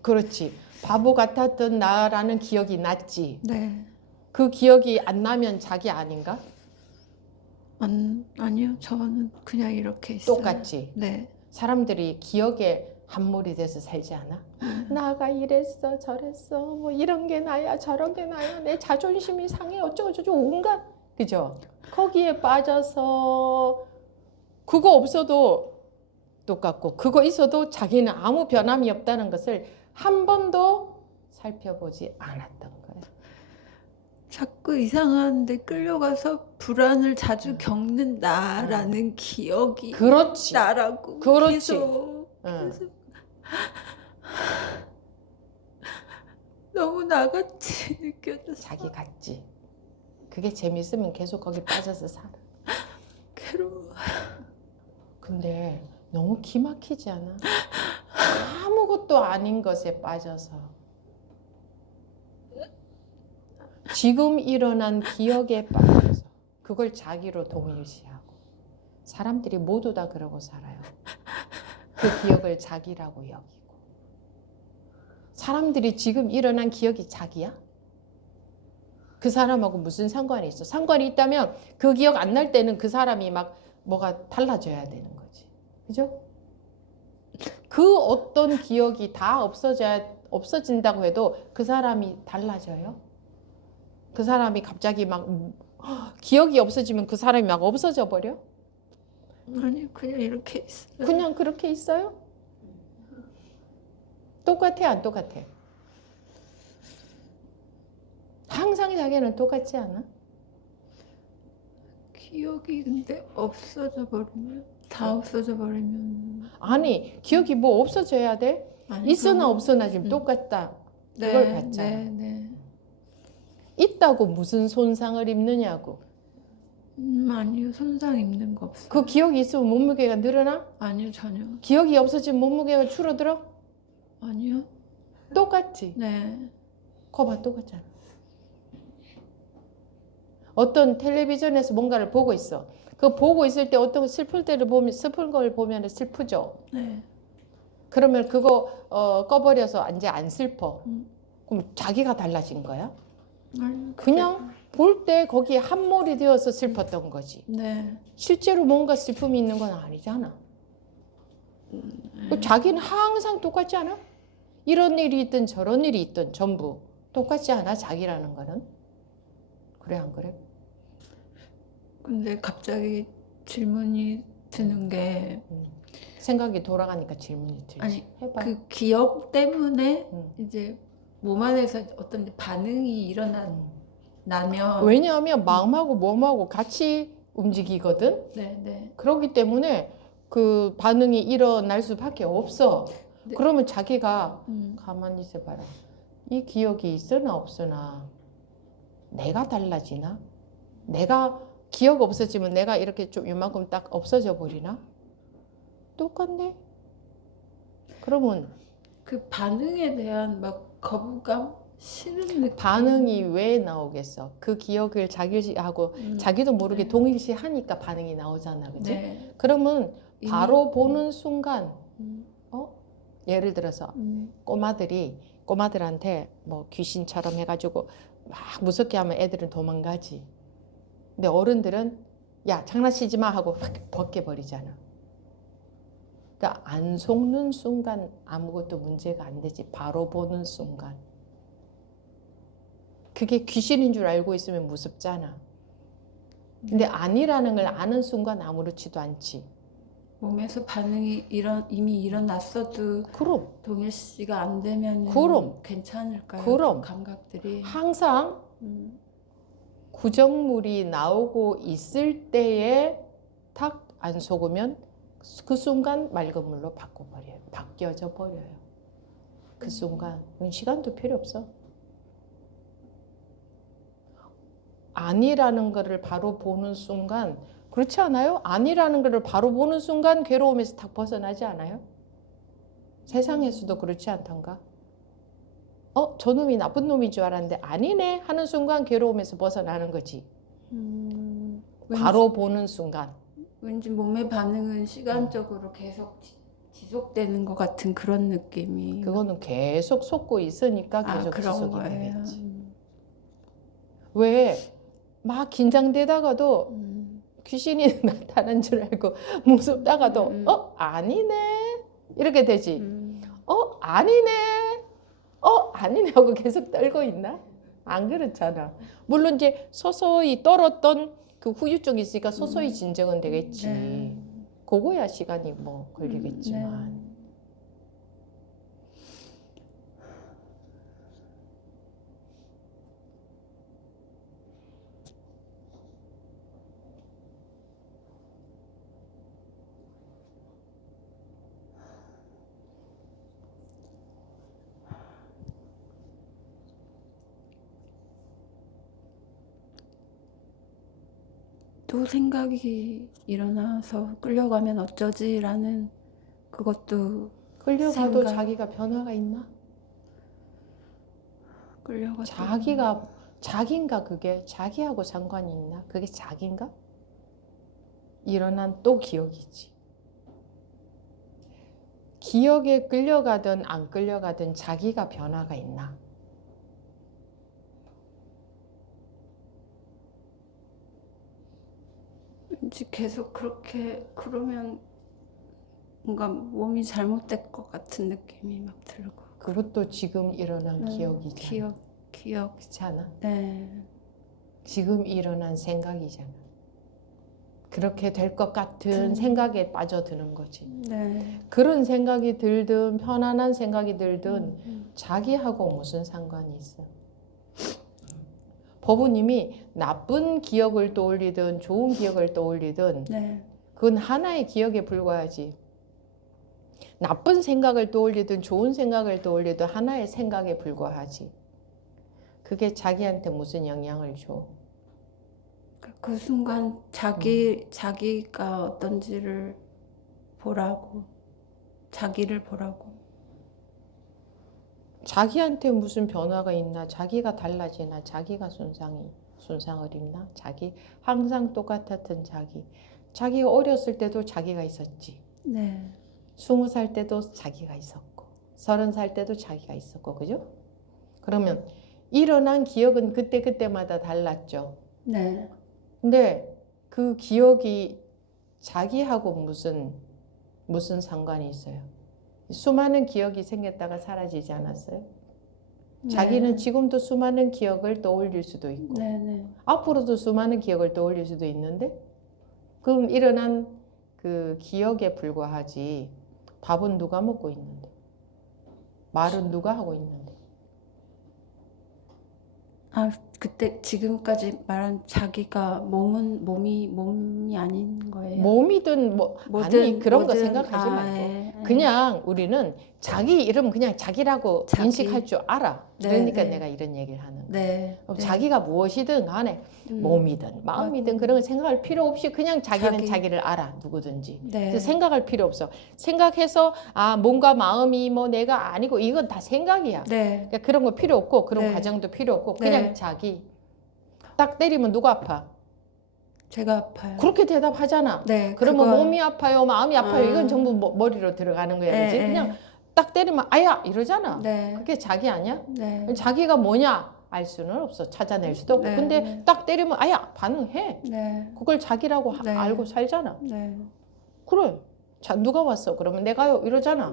그렇지. 바보 같았던 나라는 기억이 났지. 네. 그 기억이 안 나면 자기 아닌가? 아니요. 저는 그냥 이렇게 있어요. 똑같지. 네. 사람들이 기억에 함몰이 돼서 살지 않아? 나가 이랬어 저랬어 뭐 이런 게 나야 저런 게 나야 내 자존심이 상해 어쩌고저쩌고 온갖, 그죠? 거기에 빠져서 그거 없어도 똑같고 그거 있어도 자기는 아무 변함이 없다는 것을 한 번도 살펴보지 않았던 거예요. 자꾸 이상한 데 끌려가서 불안을 자주 겪는다라는 기억이 그렇지. 나라고 그렇지. 계속 응. 너무 나같이 느껴져서 자기 같지. 그게 재밌으면 계속 거기 빠져서 살아. 괴로워. 근데 너무 기막히지 않아? 아무것도 아닌 것에 빠져서 지금 일어난 기억에 빠져서 그걸 자기로 동일시하고 사람들이 모두 다 그러고 살아요. 그 기억을 자기라고 여기고 사람들이 지금 일어난 기억이 자기야? 그 사람하고 무슨 상관이 있어? 상관이 있다면 그 기억 안 날 때는 그 사람이 막 뭐가 달라져야 되는 거지. 그죠? 그 어떤 기억이 다 없어진다고 해도 그 사람이 달라져요? 그 사람이 갑자기 막 기억이 없어지면 그 사람이 막 없어져 버려? 아니 그냥 이렇게 있어요. 그냥 그렇게 있어요? 똑같아 안 똑같아? 항상 자기는 똑같지 않아? 기억이 근데 없어져 버리면 다 없어져 버리면 아니 기억이 뭐 없어져야 돼? 아니, 있으나 그러면- 없으나 지금 똑같다. 그걸 봤잖아. 네. 있다고 무슨 손상을 입느냐고. 아니요 손상 입는 거 없어요. 그 기억이 있으면 몸무게가 늘어나? 아니요 전혀. 기억이 없어지면 몸무게가 줄어들어? 아니요. 똑같지. 네. 거봐 똑같잖아. 어떤 텔레비전에서 뭔가를 보고 있어. 그거 보고 있을 때 어떤 슬플 걸 보면 슬프죠. 네. 그러면 그거 꺼버려서 이제 안 슬퍼. 음. 그럼 자기가 달라진 거야? 아니, 그냥 볼 때 거기에 함몰이 되어서 슬펐던 거지. 네. 실제로 뭔가 슬픔이 있는 건 아니잖아. 자기는 항상 똑같지 않아? 이런 일이 있든 저런 일이 있든 전부 똑같지 않아? 자기라는 거는? 그래 안 그래? 근데 갑자기 질문이 드는 게 생각이 돌아가니까 질문이 들지. 아니 해봐. 그 기억 때문에 음. 이제 몸 안에서 어떤 반응이 나면 왜냐하면 마음하고 몸하고 같이 움직이거든. 네. 그렇기 때문에 그 반응이 일어날 수밖에 없어. 네. 그러면 자기가 음. 가만히 있어봐라. 이 기억이 있으나 없으나 내가 달라지나? 내가 기억 없어지면 내가 이렇게 좀 이만큼 딱 없어져 버리나? 똑같네. 그러면 그 반응에 대한 막 거부감, 싫은 느낌. 반응이 왜 나오겠어? 그 기억을 자기하고 자기도 모르게 네. 동일시하니까 반응이 나오잖아, 그지? 네. 그러면 이미- 바로 보는 순간, 음. 예를 들어서 음. 꼬마들한테 뭐 귀신처럼 해가지고 막 무섭게 하면 애들은 도망가지. 근데 어른들은 야 장난치지 마 하고 확 벗겨버리잖아. 그러니까 안 속는 순간 아무것도 문제가 안 되지. 바로 보는 순간. 그게 귀신인 줄 알고 있으면 무섭잖아. 근데 아니라는 걸 아는 순간 아무렇지도 않지. 몸에서 반응이 이미 일어났어도 그럼 동일시가 안 되면 그럼. 괜찮을까요? 그럼. 그 감각들이. 항상 음. 구정물이 나오고 있을 때에 탁 안 속으면 그 순간 맑은 물로 바뀌어져 버려요. 그 순간. 시간도 필요 없어. 아니라는 것을 바로 보는 순간, 그렇지 않아요? 아니라는 것을 바로 보는 순간 괴로움에서 탁 벗어나지 않아요? 세상에서도 그렇지 않던가? 저놈이 나쁜 놈인 줄 알았는데 아니네 하는 순간 괴로움에서 벗어나는 거지. 바로 보는 순간. 왠지 몸의 반응은 시간적으로 계속 지속되는 것 같은 그런 느낌이. 그거는 계속 속고 있으니까 계속 그런 지속이 거예요. 되겠지. 왜? 막 긴장되다가도 귀신이 나타난 줄 알고 무섭다가도 아니네 이렇게 되지. 아니네 아니네 하고 계속 떨고 있나? 안 그렇잖아. 물론 이제 서서히 떨었던 그 후유증이 있으니까 서서히 진정은 되겠지. 네. 그거야 시간이 뭐 걸리겠지만. 네. 또 생각이 일어나서 끌려가면 어쩌지라는 그것도 끌려가도 생각. 자기가 변화가 있나? 끌려가. 자기인가 그게? 자기하고 상관이 있나? 그게 자기인가? 일어난 또 기억이지. 기억에 끌려가든 안 끌려가든 자기가 변화가 있나? 왠지 계속 그렇게 그러면 뭔가 몸이 잘못될 것 같은 느낌이 막 들고. 그것도 지금 일어난 기억이잖아. 기억. 그렇지 않아? 네. 지금 일어난 생각이잖아. 그렇게 될 것 같은 생각에 빠져드는 거지. 네. 그런 생각이 들든 편안한 생각이 들든 자기하고 무슨 상관이 있어? 법부님이 나쁜 기억을 떠올리든 좋은 기억을 떠올리든 네. 그건 하나의 기억에 불과하지. 나쁜 생각을 떠올리든 좋은 생각을 떠올리든 하나의 생각에 불과하지. 그게 자기한테 무슨 영향을 줘? 그 순간 자기가 어떤지를 보라고. 자기를 보라고. 자기한테 무슨 변화가 있나? 자기가 달라지나? 자기가 손상을 입나? 자기 항상 똑같았던 자기가 어렸을 때도 자기가 있었지. 네. 20살 때도 자기가 있었고 30살 때도 자기가 있었고 그죠? 그러면 일어난 기억은 그때마다 달랐죠. 네. 근데 그 기억이 자기하고 무슨 상관이 있어요? 수많은 기억이 생겼다가 사라지지 않았어요? 네. 자기는 지금도 수많은 기억을 떠올릴 수도 있고 네. 앞으로도 수많은 기억을 떠올릴 수도 있는데 그럼 일어난 그 기억에 불과하지. 밥은 누가 먹고 있는데 말은 누가 하고 있는데 그때 지금까지 말한 자기가 몸이 아닌 거예요. 몸이든 아니 그런 거 생각하지 말고 그냥 우리는 자기 이름 그냥 자기라고 인식할 줄 알아. 그러니까 내가 이런 얘기를 하는 거야. 네. 자기가 무엇이든 간에 몸이든 마음이든 그런 거 생각할 필요 없이 그냥 자기는 자기를 알아. 누구든지. 그래서 생각할 필요 없어. 생각해서 뭔가 마음이 내가 아니고 이건 다 생각이야. 그러니까 그런 거 필요 없고 그런 과정도 필요 없고 그냥 자기. 딱 때리면 누가 아파? 제가 아파요. 그렇게 대답하잖아. 그러면 몸이 아파요, 마음이 아파요. 이건 전부 머리로 들어가는 거야. 그렇지? 그냥 딱 때리면 아야 이러잖아. 그게 자기 아니야? 자기가 뭐냐? 알 수는 없어. 찾아낼 수도 없고. 근데 딱 때리면 아야 반응해. 그걸 자기라고 알고 살잖아. 그래. 누가 왔어? 그러면 내가요 이러잖아.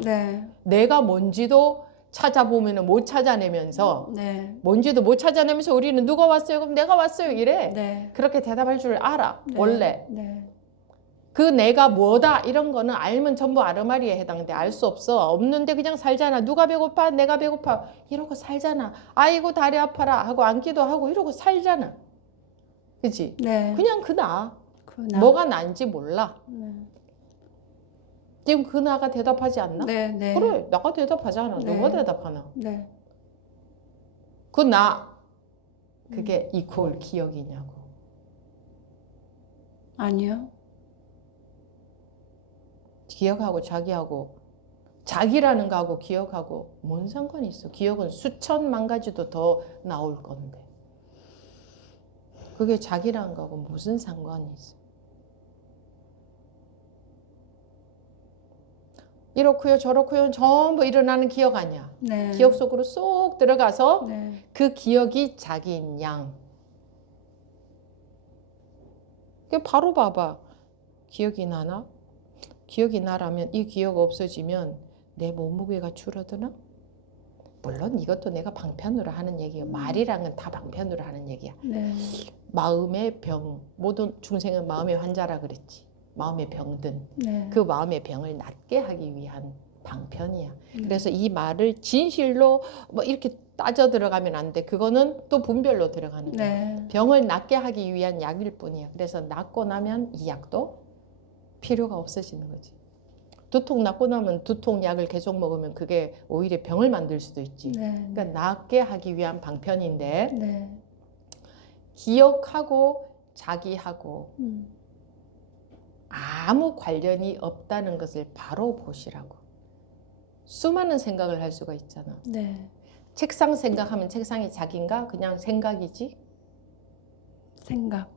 내가 뭔지도 찾아보면 못 찾아내면서 뭔지도 못 찾아내면서 우리는 누가 왔어요? 그럼 내가 왔어요 이래. 그렇게 대답할 줄 알아. 원래. 그 내가 뭐다 이런 거는 알면 전부 아르마리에 해당돼. 알 수 없어. 없는데 그냥 살잖아. 누가 배고파? 내가 배고파. 이러고 살잖아. 아이고 다리 아파라 하고 앉기도 하고 이러고 살잖아. 그치? 그냥 그 나. 뭐가 난지 몰라. 지금 그 나가 대답하지 않나? 그래 나가 대답하잖아. 누가 대답하나? 그 나. 그게 이퀄 기억이냐고. 아니요. 기억하고 자기라는 거하고 기억하고 뭔 상관이 있어. 기억은 수천만 가지도 더 나올 건데 그게 자기라는 거하고 무슨 상관이 있어. 이렇고요 저렇고요 전부 일어나는 기억 아니야. 기억 속으로 쏙 들어가서 그 기억이 자기인 양. 바로 봐봐. 기억이 나나? 기억이 나라면 이 기억 없어지면 내 몸무게가 줄어드나? 물론 이것도 내가 방편으로 하는 얘기예요. 말이랑은 다 방편으로 하는 얘기야. 네. 마음의 병, 모든 중생은 마음의 환자라 그랬지. 마음의 병든 네. 그 마음의 병을 낫게 하기 위한 방편이야. 그래서 이 말을 진실로 뭐 이렇게 따져 들어가면 안 돼. 그거는 또 분별로 들어가는 거야. 네. 병을 낫게 하기 위한 약일 뿐이야. 그래서 낫고 나면 이 약도 필요가 없어지는 거지. 두통 낫고 나면 두통 약을 계속 먹으면 그게 오히려 병을 만들 수도 있지. 네. 그러니까 낫게 하기 위한 방편인데 네. 기억하고 자기하고 아무 관련이 없다는 것을 바로 보시라고. 수많은 생각을 할 수가 있잖아. 네. 책상 생각하면 책상이 자기인가? 그냥 생각이지. 생각.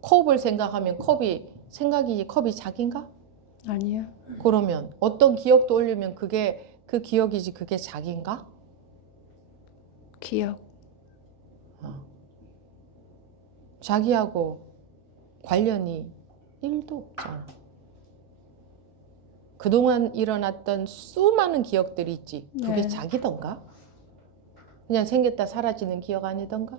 컵을 생각하면 컵이 생각이지. 컵이 자기인가? 아니요. 그러면 어떤 기억도 올리면 그게 그 기억이지. 그게 자기인가? 기억. 자기하고 관련이 1도 없잖아. 그동안 일어났던 수많은 기억들이 있지. 그게 네. 자기던가? 그냥 생겼다 사라지는 기억 아니던가?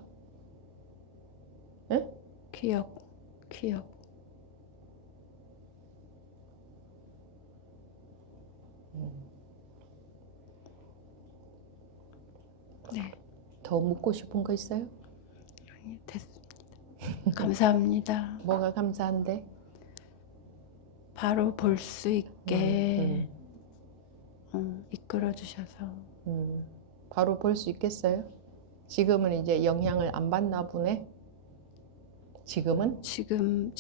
응? 기억. 기억. 네. 더 묻고 싶은 거 있어요? 됐습니다. 감사합니다. 뭐가 감사한데? 바로 볼 수 있게 이끌어 주셔서. 바로 볼 수 있겠어요? 지금은 이제 영향을 안 받나 보네? 지금은? 지금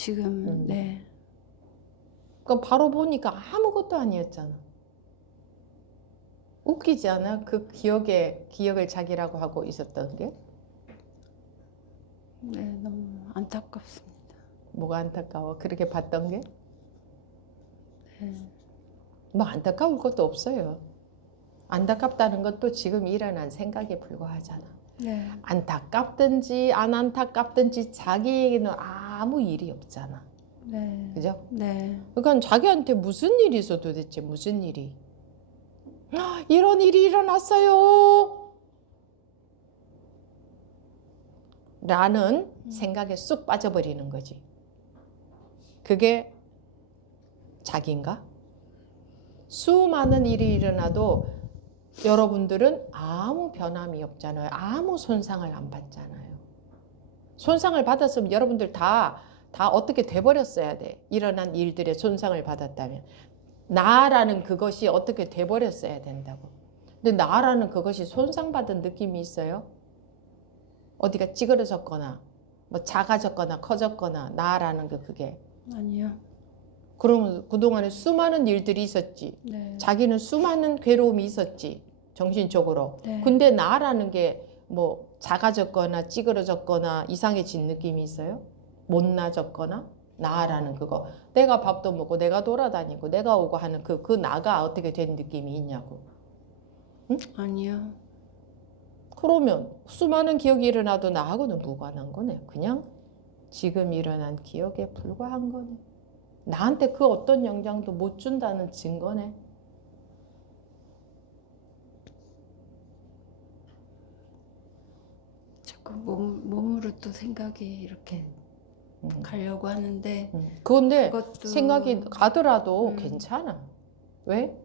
네. 그럼 바로 보니까 아무것도 아니었잖아. 웃기지 않아? 그 기억을 자기라고 하고 있었던 게? 네, 너무 안타깝습니다. 뭐가 안타까워? 그렇게 봤던 게? 네. 뭐 안타까울 것도 없어요. 안타깝다는 것도 지금 일어난 생각에 불과하잖아. 네. 안타깝든지 안 안타깝든지 자기에게는 아무 일이 없잖아. 네. 그죠? 네. 그러니까 자기한테 무슨 일이 있어 도대체 무슨 일이? 이런 일이 일어났어요. 라는 생각에 쑥 빠져버리는 거지. 그게 자기인가? 수많은 일이 일어나도 여러분들은 아무 변함이 없잖아요. 아무 손상을 안 받잖아요. 손상을 받았으면 여러분들 다 어떻게 돼버렸어야 돼. 일어난 일들의 손상을 받았다면. 나라는 그것이 어떻게 돼버렸어야 된다고. 근데 나라는 그것이 손상받은 느낌이 있어요? 어디가 찌그러졌거나 뭐 작아졌거나 커졌거나 나라는 그게. 아니요. 그러면 그동안에 수많은 일들이 있었지. 네. 자기는 수많은 괴로움이 있었지. 정신적으로. 네. 근데 나라는 게 뭐 작아졌거나 찌그러졌거나 이상해진 느낌이 있어요? 못나졌거나 나라는 그거. 내가 밥도 먹고 내가 돌아다니고 내가 오고 하는 그 나가 어떻게 된 느낌이 있냐고. 응? 아니요. 그러면 수많은 기억이 일어나도 나하고는 무관한 거네. 그냥 지금 일어난 기억에 불과한 거네. 나한테 그 어떤 영향도 못 준다는 증거네. 자꾸 몸으로 또 생각이 이렇게 가려고 하는데 그런데 그것도 생각이 가더라도 괜찮아. 왜?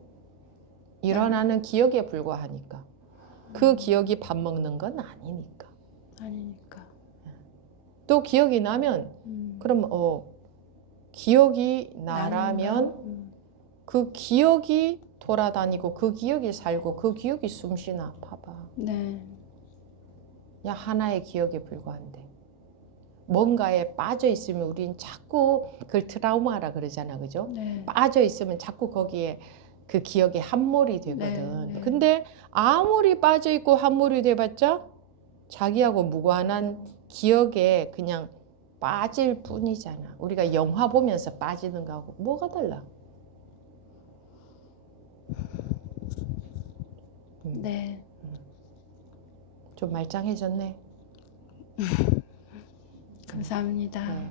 일어나는 기억에 불과하니까. 그 기억이 밥 먹는 건 아니니까. 아니니까. 또 기억이 나면 그럼 기억이 나라면 나는가? 그 기억이 돌아다니고 그 기억이 살고 그 기억이 숨쉬나 봐봐. 네. 그냥 하나의 기억에 불과한데 뭔가에 빠져 있으면 우린 자꾸 그걸 트라우마라 그러잖아, 그죠? 네. 빠져 있으면 자꾸 거기에 그 기억에 함몰이 되거든. 네, 네. 근데 아무리 빠져 있고 함몰이 돼봤자 자기하고 무관한 기억에 그냥 빠질 뿐이잖아. 우리가 영화 보면서 빠지는 거하고 뭐가 달라? 네. 좀 말짱해졌네. 감사합니다. 네.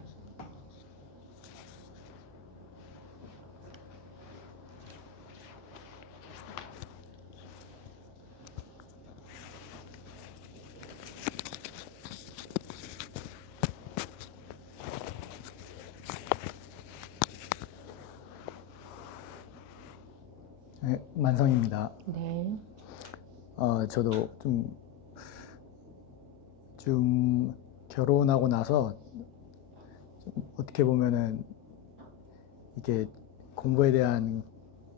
네, 만성입니다. 네. 저도 좀 결혼하고 나서 좀 어떻게 보면은 이게 공부에 대한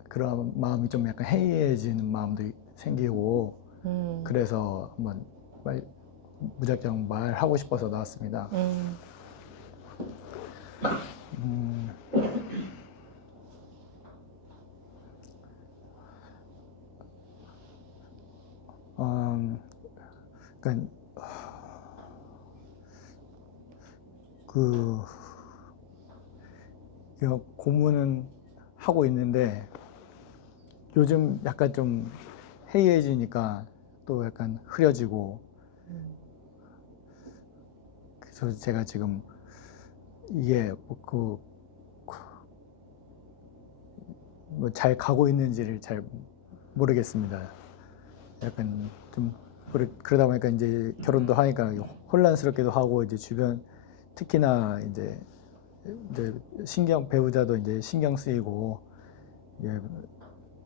그런 마음이 좀 약간 해이해지는 마음도 생기고 그래서 한번 무작정 말하고 싶어서 나왔습니다. 음, 그러니까 그 공부는 하고 있는데 요즘 약간 좀 해이해지니까 또 약간 흐려지고 그래서 제가 지금 이게 잘 가고 있는지를 잘 모르겠습니다. 약간 좀 그러다 보니까 이제 결혼도 하니까 혼란스럽기도 하고 이제 주변 특히나 이제 배우자도 이제 신경 쓰이고 이제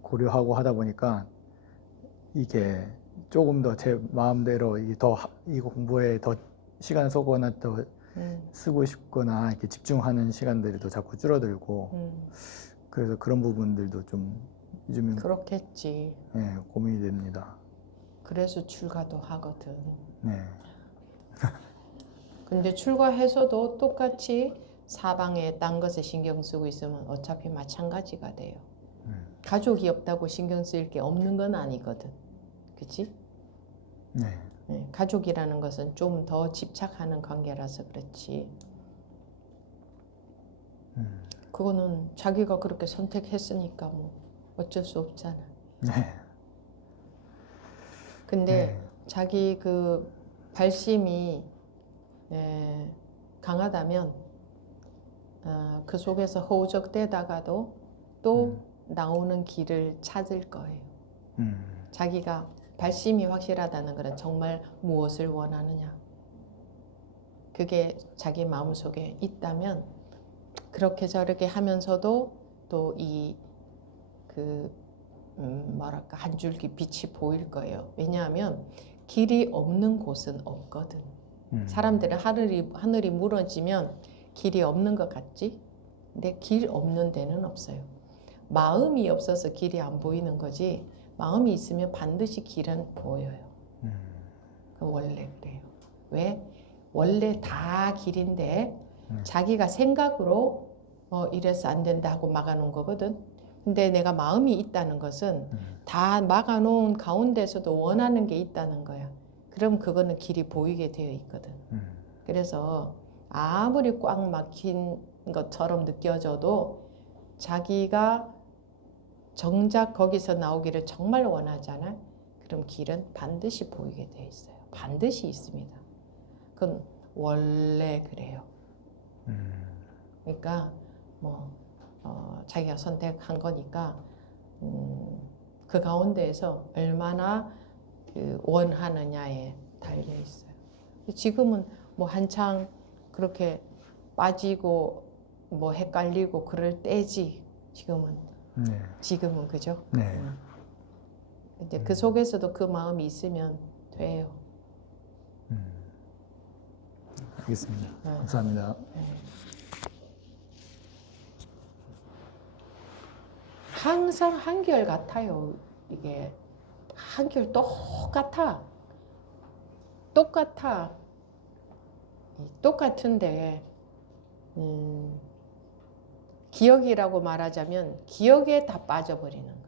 고려하고 하다 보니까 이게 조금 더 제 마음대로 이거 공부에 더 시간 쏘거나 더 쓰고 싶거나 이렇게 집중하는 시간들이 더 자꾸 줄어들고 그래서 그런 부분들도 좀 요즘은 그렇겠지. 네, 고민이 됩니다. 그래서 출가도 하거든. 네. 근데 출가해서도 똑같이 사방에 딴 것에 신경 쓰고 있으면 어차피 마찬가지가 돼요. 가족이 없다고 신경 쓸 게 없는 건 아니거든. 그치? 네. 네, 가족이라는 것은 좀 더 집착하는 관계라서 그렇지. 그거는 자기가 그렇게 선택했으니까 뭐 어쩔 수 없잖아. 네. 근데 네. 자기 그 발심이 강하다면 그 속에서 허우적대다가도 또 나오는 길을 찾을 거예요. 자기가 발심이 확실하다는 것은 정말 무엇을 원하느냐. 그게 자기 마음속에 있다면 그렇게 저렇게 하면서도 또 뭐랄까 한 줄기 빛이 보일 거예요. 왜냐하면 길이 없는 곳은 없거든. 사람들은 하늘이 무너지면 길이 없는 것 같지? 근데 길 없는 데는 없어요. 마음이 없어서 길이 안 보이는 거지 마음이 있으면 반드시 길은 보여요. 그 원래 그래요. 왜? 원래 다 길인데 자기가 생각으로 이래서 안 된다 하고 막아놓은 거거든. 근데 내가 마음이 있다는 것은 다 막아놓은 가운데서도 원하는 게 있다는 거야. 그럼 그거는 길이 보이게 되어 있거든. 그래서 아무리 꽉 막힌 것처럼 느껴져도 자기가 정작 거기서 나오기를 정말 원하잖아. 그럼 길은 반드시 보이게 되어 있어요. 반드시 있습니다. 그건 원래 그래요. 그러니까 자기가 선택한 거니까 그 가운데에서 얼마나 원하느냐에 달려 있어요. 지금은 뭐 한창 그렇게 빠지고 뭐 헷갈리고 그럴 때지. 지금은 그죠? 네. 이제 그 속에서도 그 마음이 있으면 돼요. 알겠습니다. 감사합니다. 항상 한결 같아요. 이게 한결 똑같아. 똑같은데 기억이라고 말하자면 기억에 다 빠져버리는 거예요.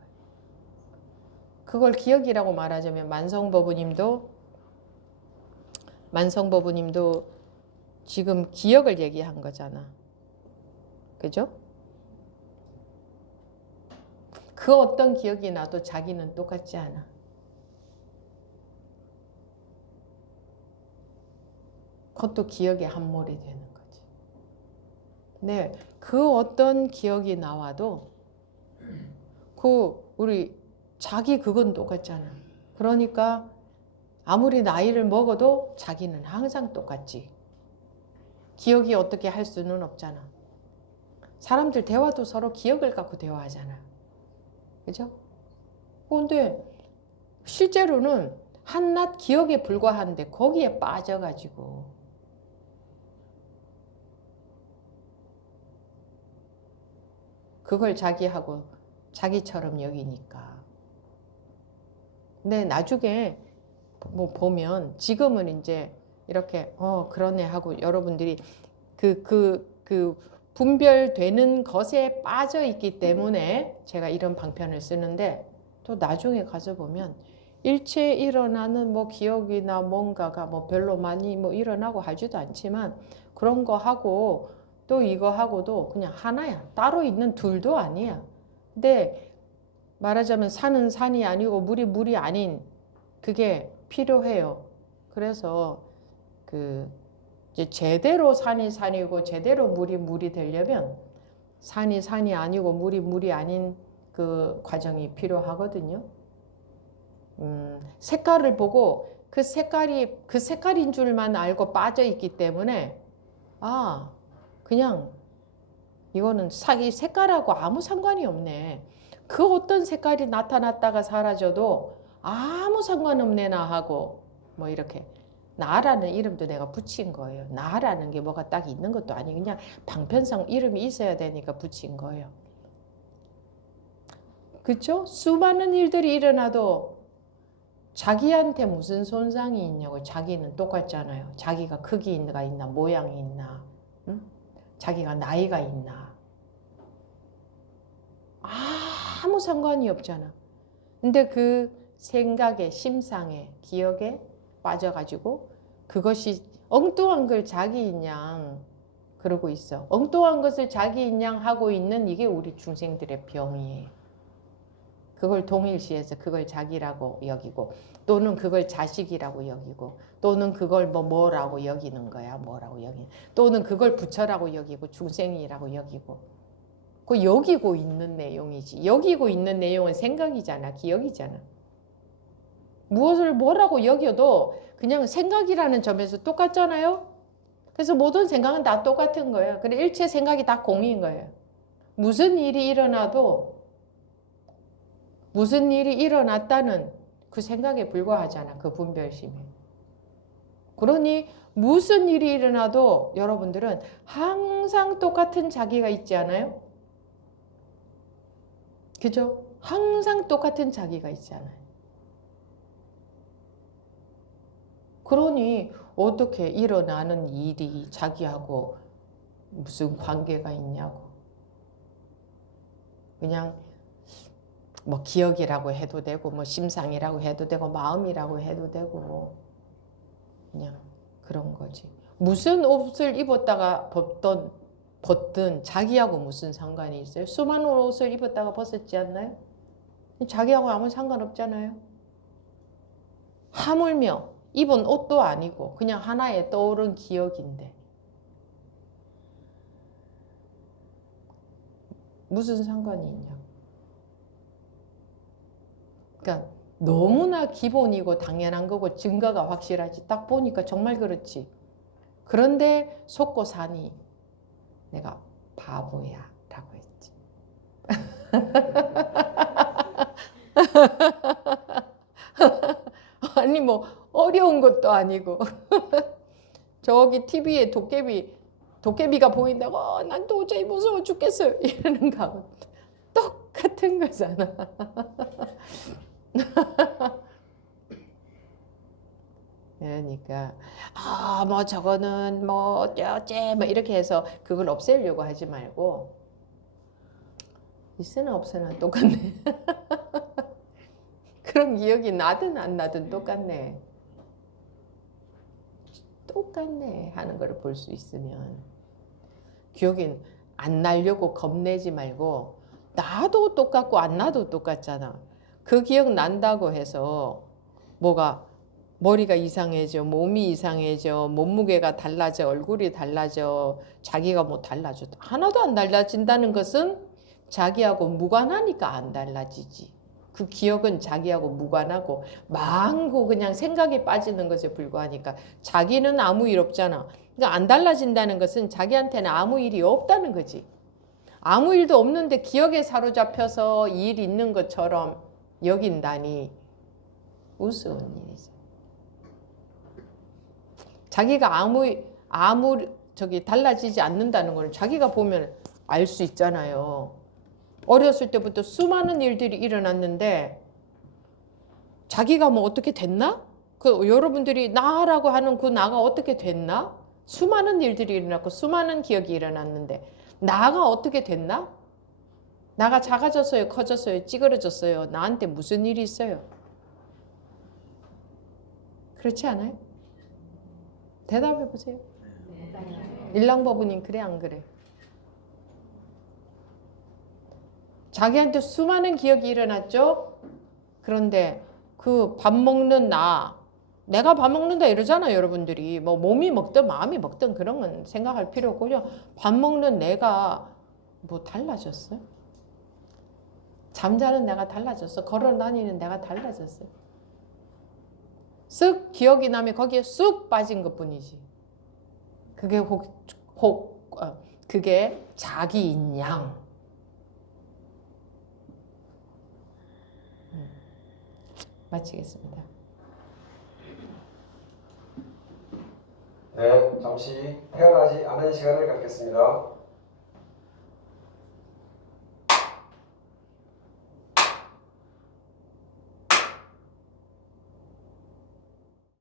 그걸 기억이라고 말하자면 만성버부님도 지금 기억을 얘기한 거잖아. 그죠? 그 어떤 기억이 나도 자기는 똑같지 않아. 그것도 기억의 함몰이 되는 거지. 근데 그 어떤 기억이 나와도 우리 자기 그건 똑같잖아. 그러니까 아무리 나이를 먹어도 자기는 항상 똑같지. 기억이 어떻게 할 수는 없잖아. 사람들 대화도 서로 기억을 갖고 대화하잖아. 그죠? 근데 실제로는 한낱 기억에 불과한데 거기에 빠져가지고 그걸 자기하고 자기처럼 여기니까. 근데 나중에 뭐 보면 지금은 이제 이렇게 그러네 하고 여러분들이 그 분별되는 것에 빠져 있기 때문에 제가 이런 방편을 쓰는데, 또 나중에 가서 보면 일체 일어나는 뭐 기억이나 뭔가가 뭐 별로 많이 뭐 일어나고 하지도 않지만 그런 거 하고 또 이거 하고도 그냥 하나야. 따로 있는 둘도 아니야. 근데 말하자면 산은 산이 아니고 물이 물이 아닌 그게 필요해요. 그래서 이제 제대로 산이 산이고 제대로 물이 물이 되려면 산이 산이 아니고 물이 물이 아닌 그 과정이 필요하거든요. 색깔을 보고 그 색깔인 줄만 알고 빠져 있기 때문에 그냥 이거는 색깔하고 아무 상관이 없네. 그 어떤 색깔이 나타났다가 사라져도 아무 상관없네나 하고 뭐 이렇게 나라는 이름도 내가 붙인 거예요. 나라는 게 뭐가 딱 있는 것도 아니고 그냥 방편상 이름이 있어야 되니까 붙인 거예요. 그렇죠? 수많은 일들이 일어나도 자기한테 무슨 손상이 있냐고. 자기는 똑같잖아요. 자기가 크기가 있나 모양이 있나, 응? 자기가 나이가 있나, 아무 상관이 없잖아. 근데 그 생각에 심상에 기억에 빠져가지고 그것이 엉뚱한 걸 자기인 양 그러고 있어. 엉뚱한 것을 자기인 양 하고 있는 이게 우리 중생들의 병이에요. 그걸 동일시해서 그걸 자기라고 여기고 또는 그걸 자식이라고 여기고 또는 그걸 뭐라고 여기는 거야. 뭐라고 여기는, 또는 그걸 부처라고 여기고 중생이라고 여기고. 그 여기고 있는 내용이지. 여기고 있는 내용은 생각이잖아. 기억이잖아. 무엇을 뭐라고 여겨도 그냥 생각이라는 점에서 똑같잖아요. 그래서 모든 생각은 다 똑같은 거예요. 그래 일체 생각이 다 공인 거예요. 무슨 일이 일어나도 무슨 일이 일어났다는 그 생각에 불과하잖아. 그 분별심이. 그러니 무슨 일이 일어나도 여러분들은 항상 똑같은 자기가 있지 않아요? 그죠? 항상 똑같은 자기가 있잖아요. 그러니 어떻게 일어나는 일이 자기하고 무슨 관계가 있냐고. 그냥 뭐 기억이라고 해도 되고 뭐 심상이라고 해도 되고 마음이라고 해도 되고 그냥 그런 거지. 무슨 옷을 입었다가 벗든 자기하고 무슨 상관이 있어요? 수많은 옷을 입었다가 벗었지 않나요? 자기하고 아무 상관없잖아요. 하물며 입은 옷도 아니고 그냥 하나의 떠오른 기억인데 무슨 상관이 있냐. 그러니까 너무나 기본이고 당연한 거고 증거가 확실하지. 딱 보니까 정말 그렇지. 그런데 속고 사니 내가 바보야 라고 했지. 아니 뭐 어려운 것도 아니고 저기 TV에 도깨비가 보인다고 난 도저히 무서워 죽겠어요 이러는 거하고 똑같은 거잖아. 그러니까 뭐 저거는 뭐 어째 뭐 이렇게 해서 그걸 없애려고 하지 말고 있으나 없으나 똑같네. 그런 기억이 나든 안 나든 똑같네. 똑같네 하는 걸 볼 수 있으면 기억이 안 나려고 겁내지 말고 나도 똑같고 안 나도 똑같잖아. 그 기억 난다고 해서 뭐가 머리가 이상해져, 몸이 이상해져, 몸무게가 달라져, 얼굴이 달라져, 자기가 뭐 달라져. 하나도 안 달라진다는 것은 자기하고 무관하니까 안 달라지지. 그 기억은 자기하고 무관하고 망고 그냥 생각에 빠지는 것에 불과하니까 자기는 아무 일 없잖아. 그러니까 안 달라진다는 것은 자기한테는 아무 일이 없다는 거지. 아무 일도 없는데 기억에 사로잡혀서 일 있는 것처럼 여긴다니 우스운 일이죠. 자기가 아무 저기 달라지지 않는다는 걸 자기가 보면 알 수 있잖아요. 어렸을 때부터 수많은 일들이 일어났는데 자기가 뭐 어떻게 됐나? 그 여러분들이 나라고 하는 그 나가 어떻게 됐나? 수많은 일들이 일어났고 수많은 기억이 일어났는데 나가 어떻게 됐나? 나가 작아졌어요? 커졌어요? 찌그러졌어요? 나한테 무슨 일이 있어요? 그렇지 않아요? 대답해 보세요. 일랑버부님 그래 안 그래? 자기한테 수많은 기억이 일어났죠? 그런데 그 밥 먹는 내가 밥 먹는다 이러잖아요, 여러분들이. 뭐 몸이 먹든 마음이 먹든 그런 건 생각할 필요 없고 그냥 밥 먹는 내가 뭐 달라졌어요? 잠자는 내가 달라졌어. 걸어 다니는 내가 달라졌어요. 쓱 기억이 나면 거기에 쑥 빠진 것뿐이지. 그게 자기인 양. 마치겠습니다. 네, 잠시 태어나지 않은 시간을 갖겠습니다.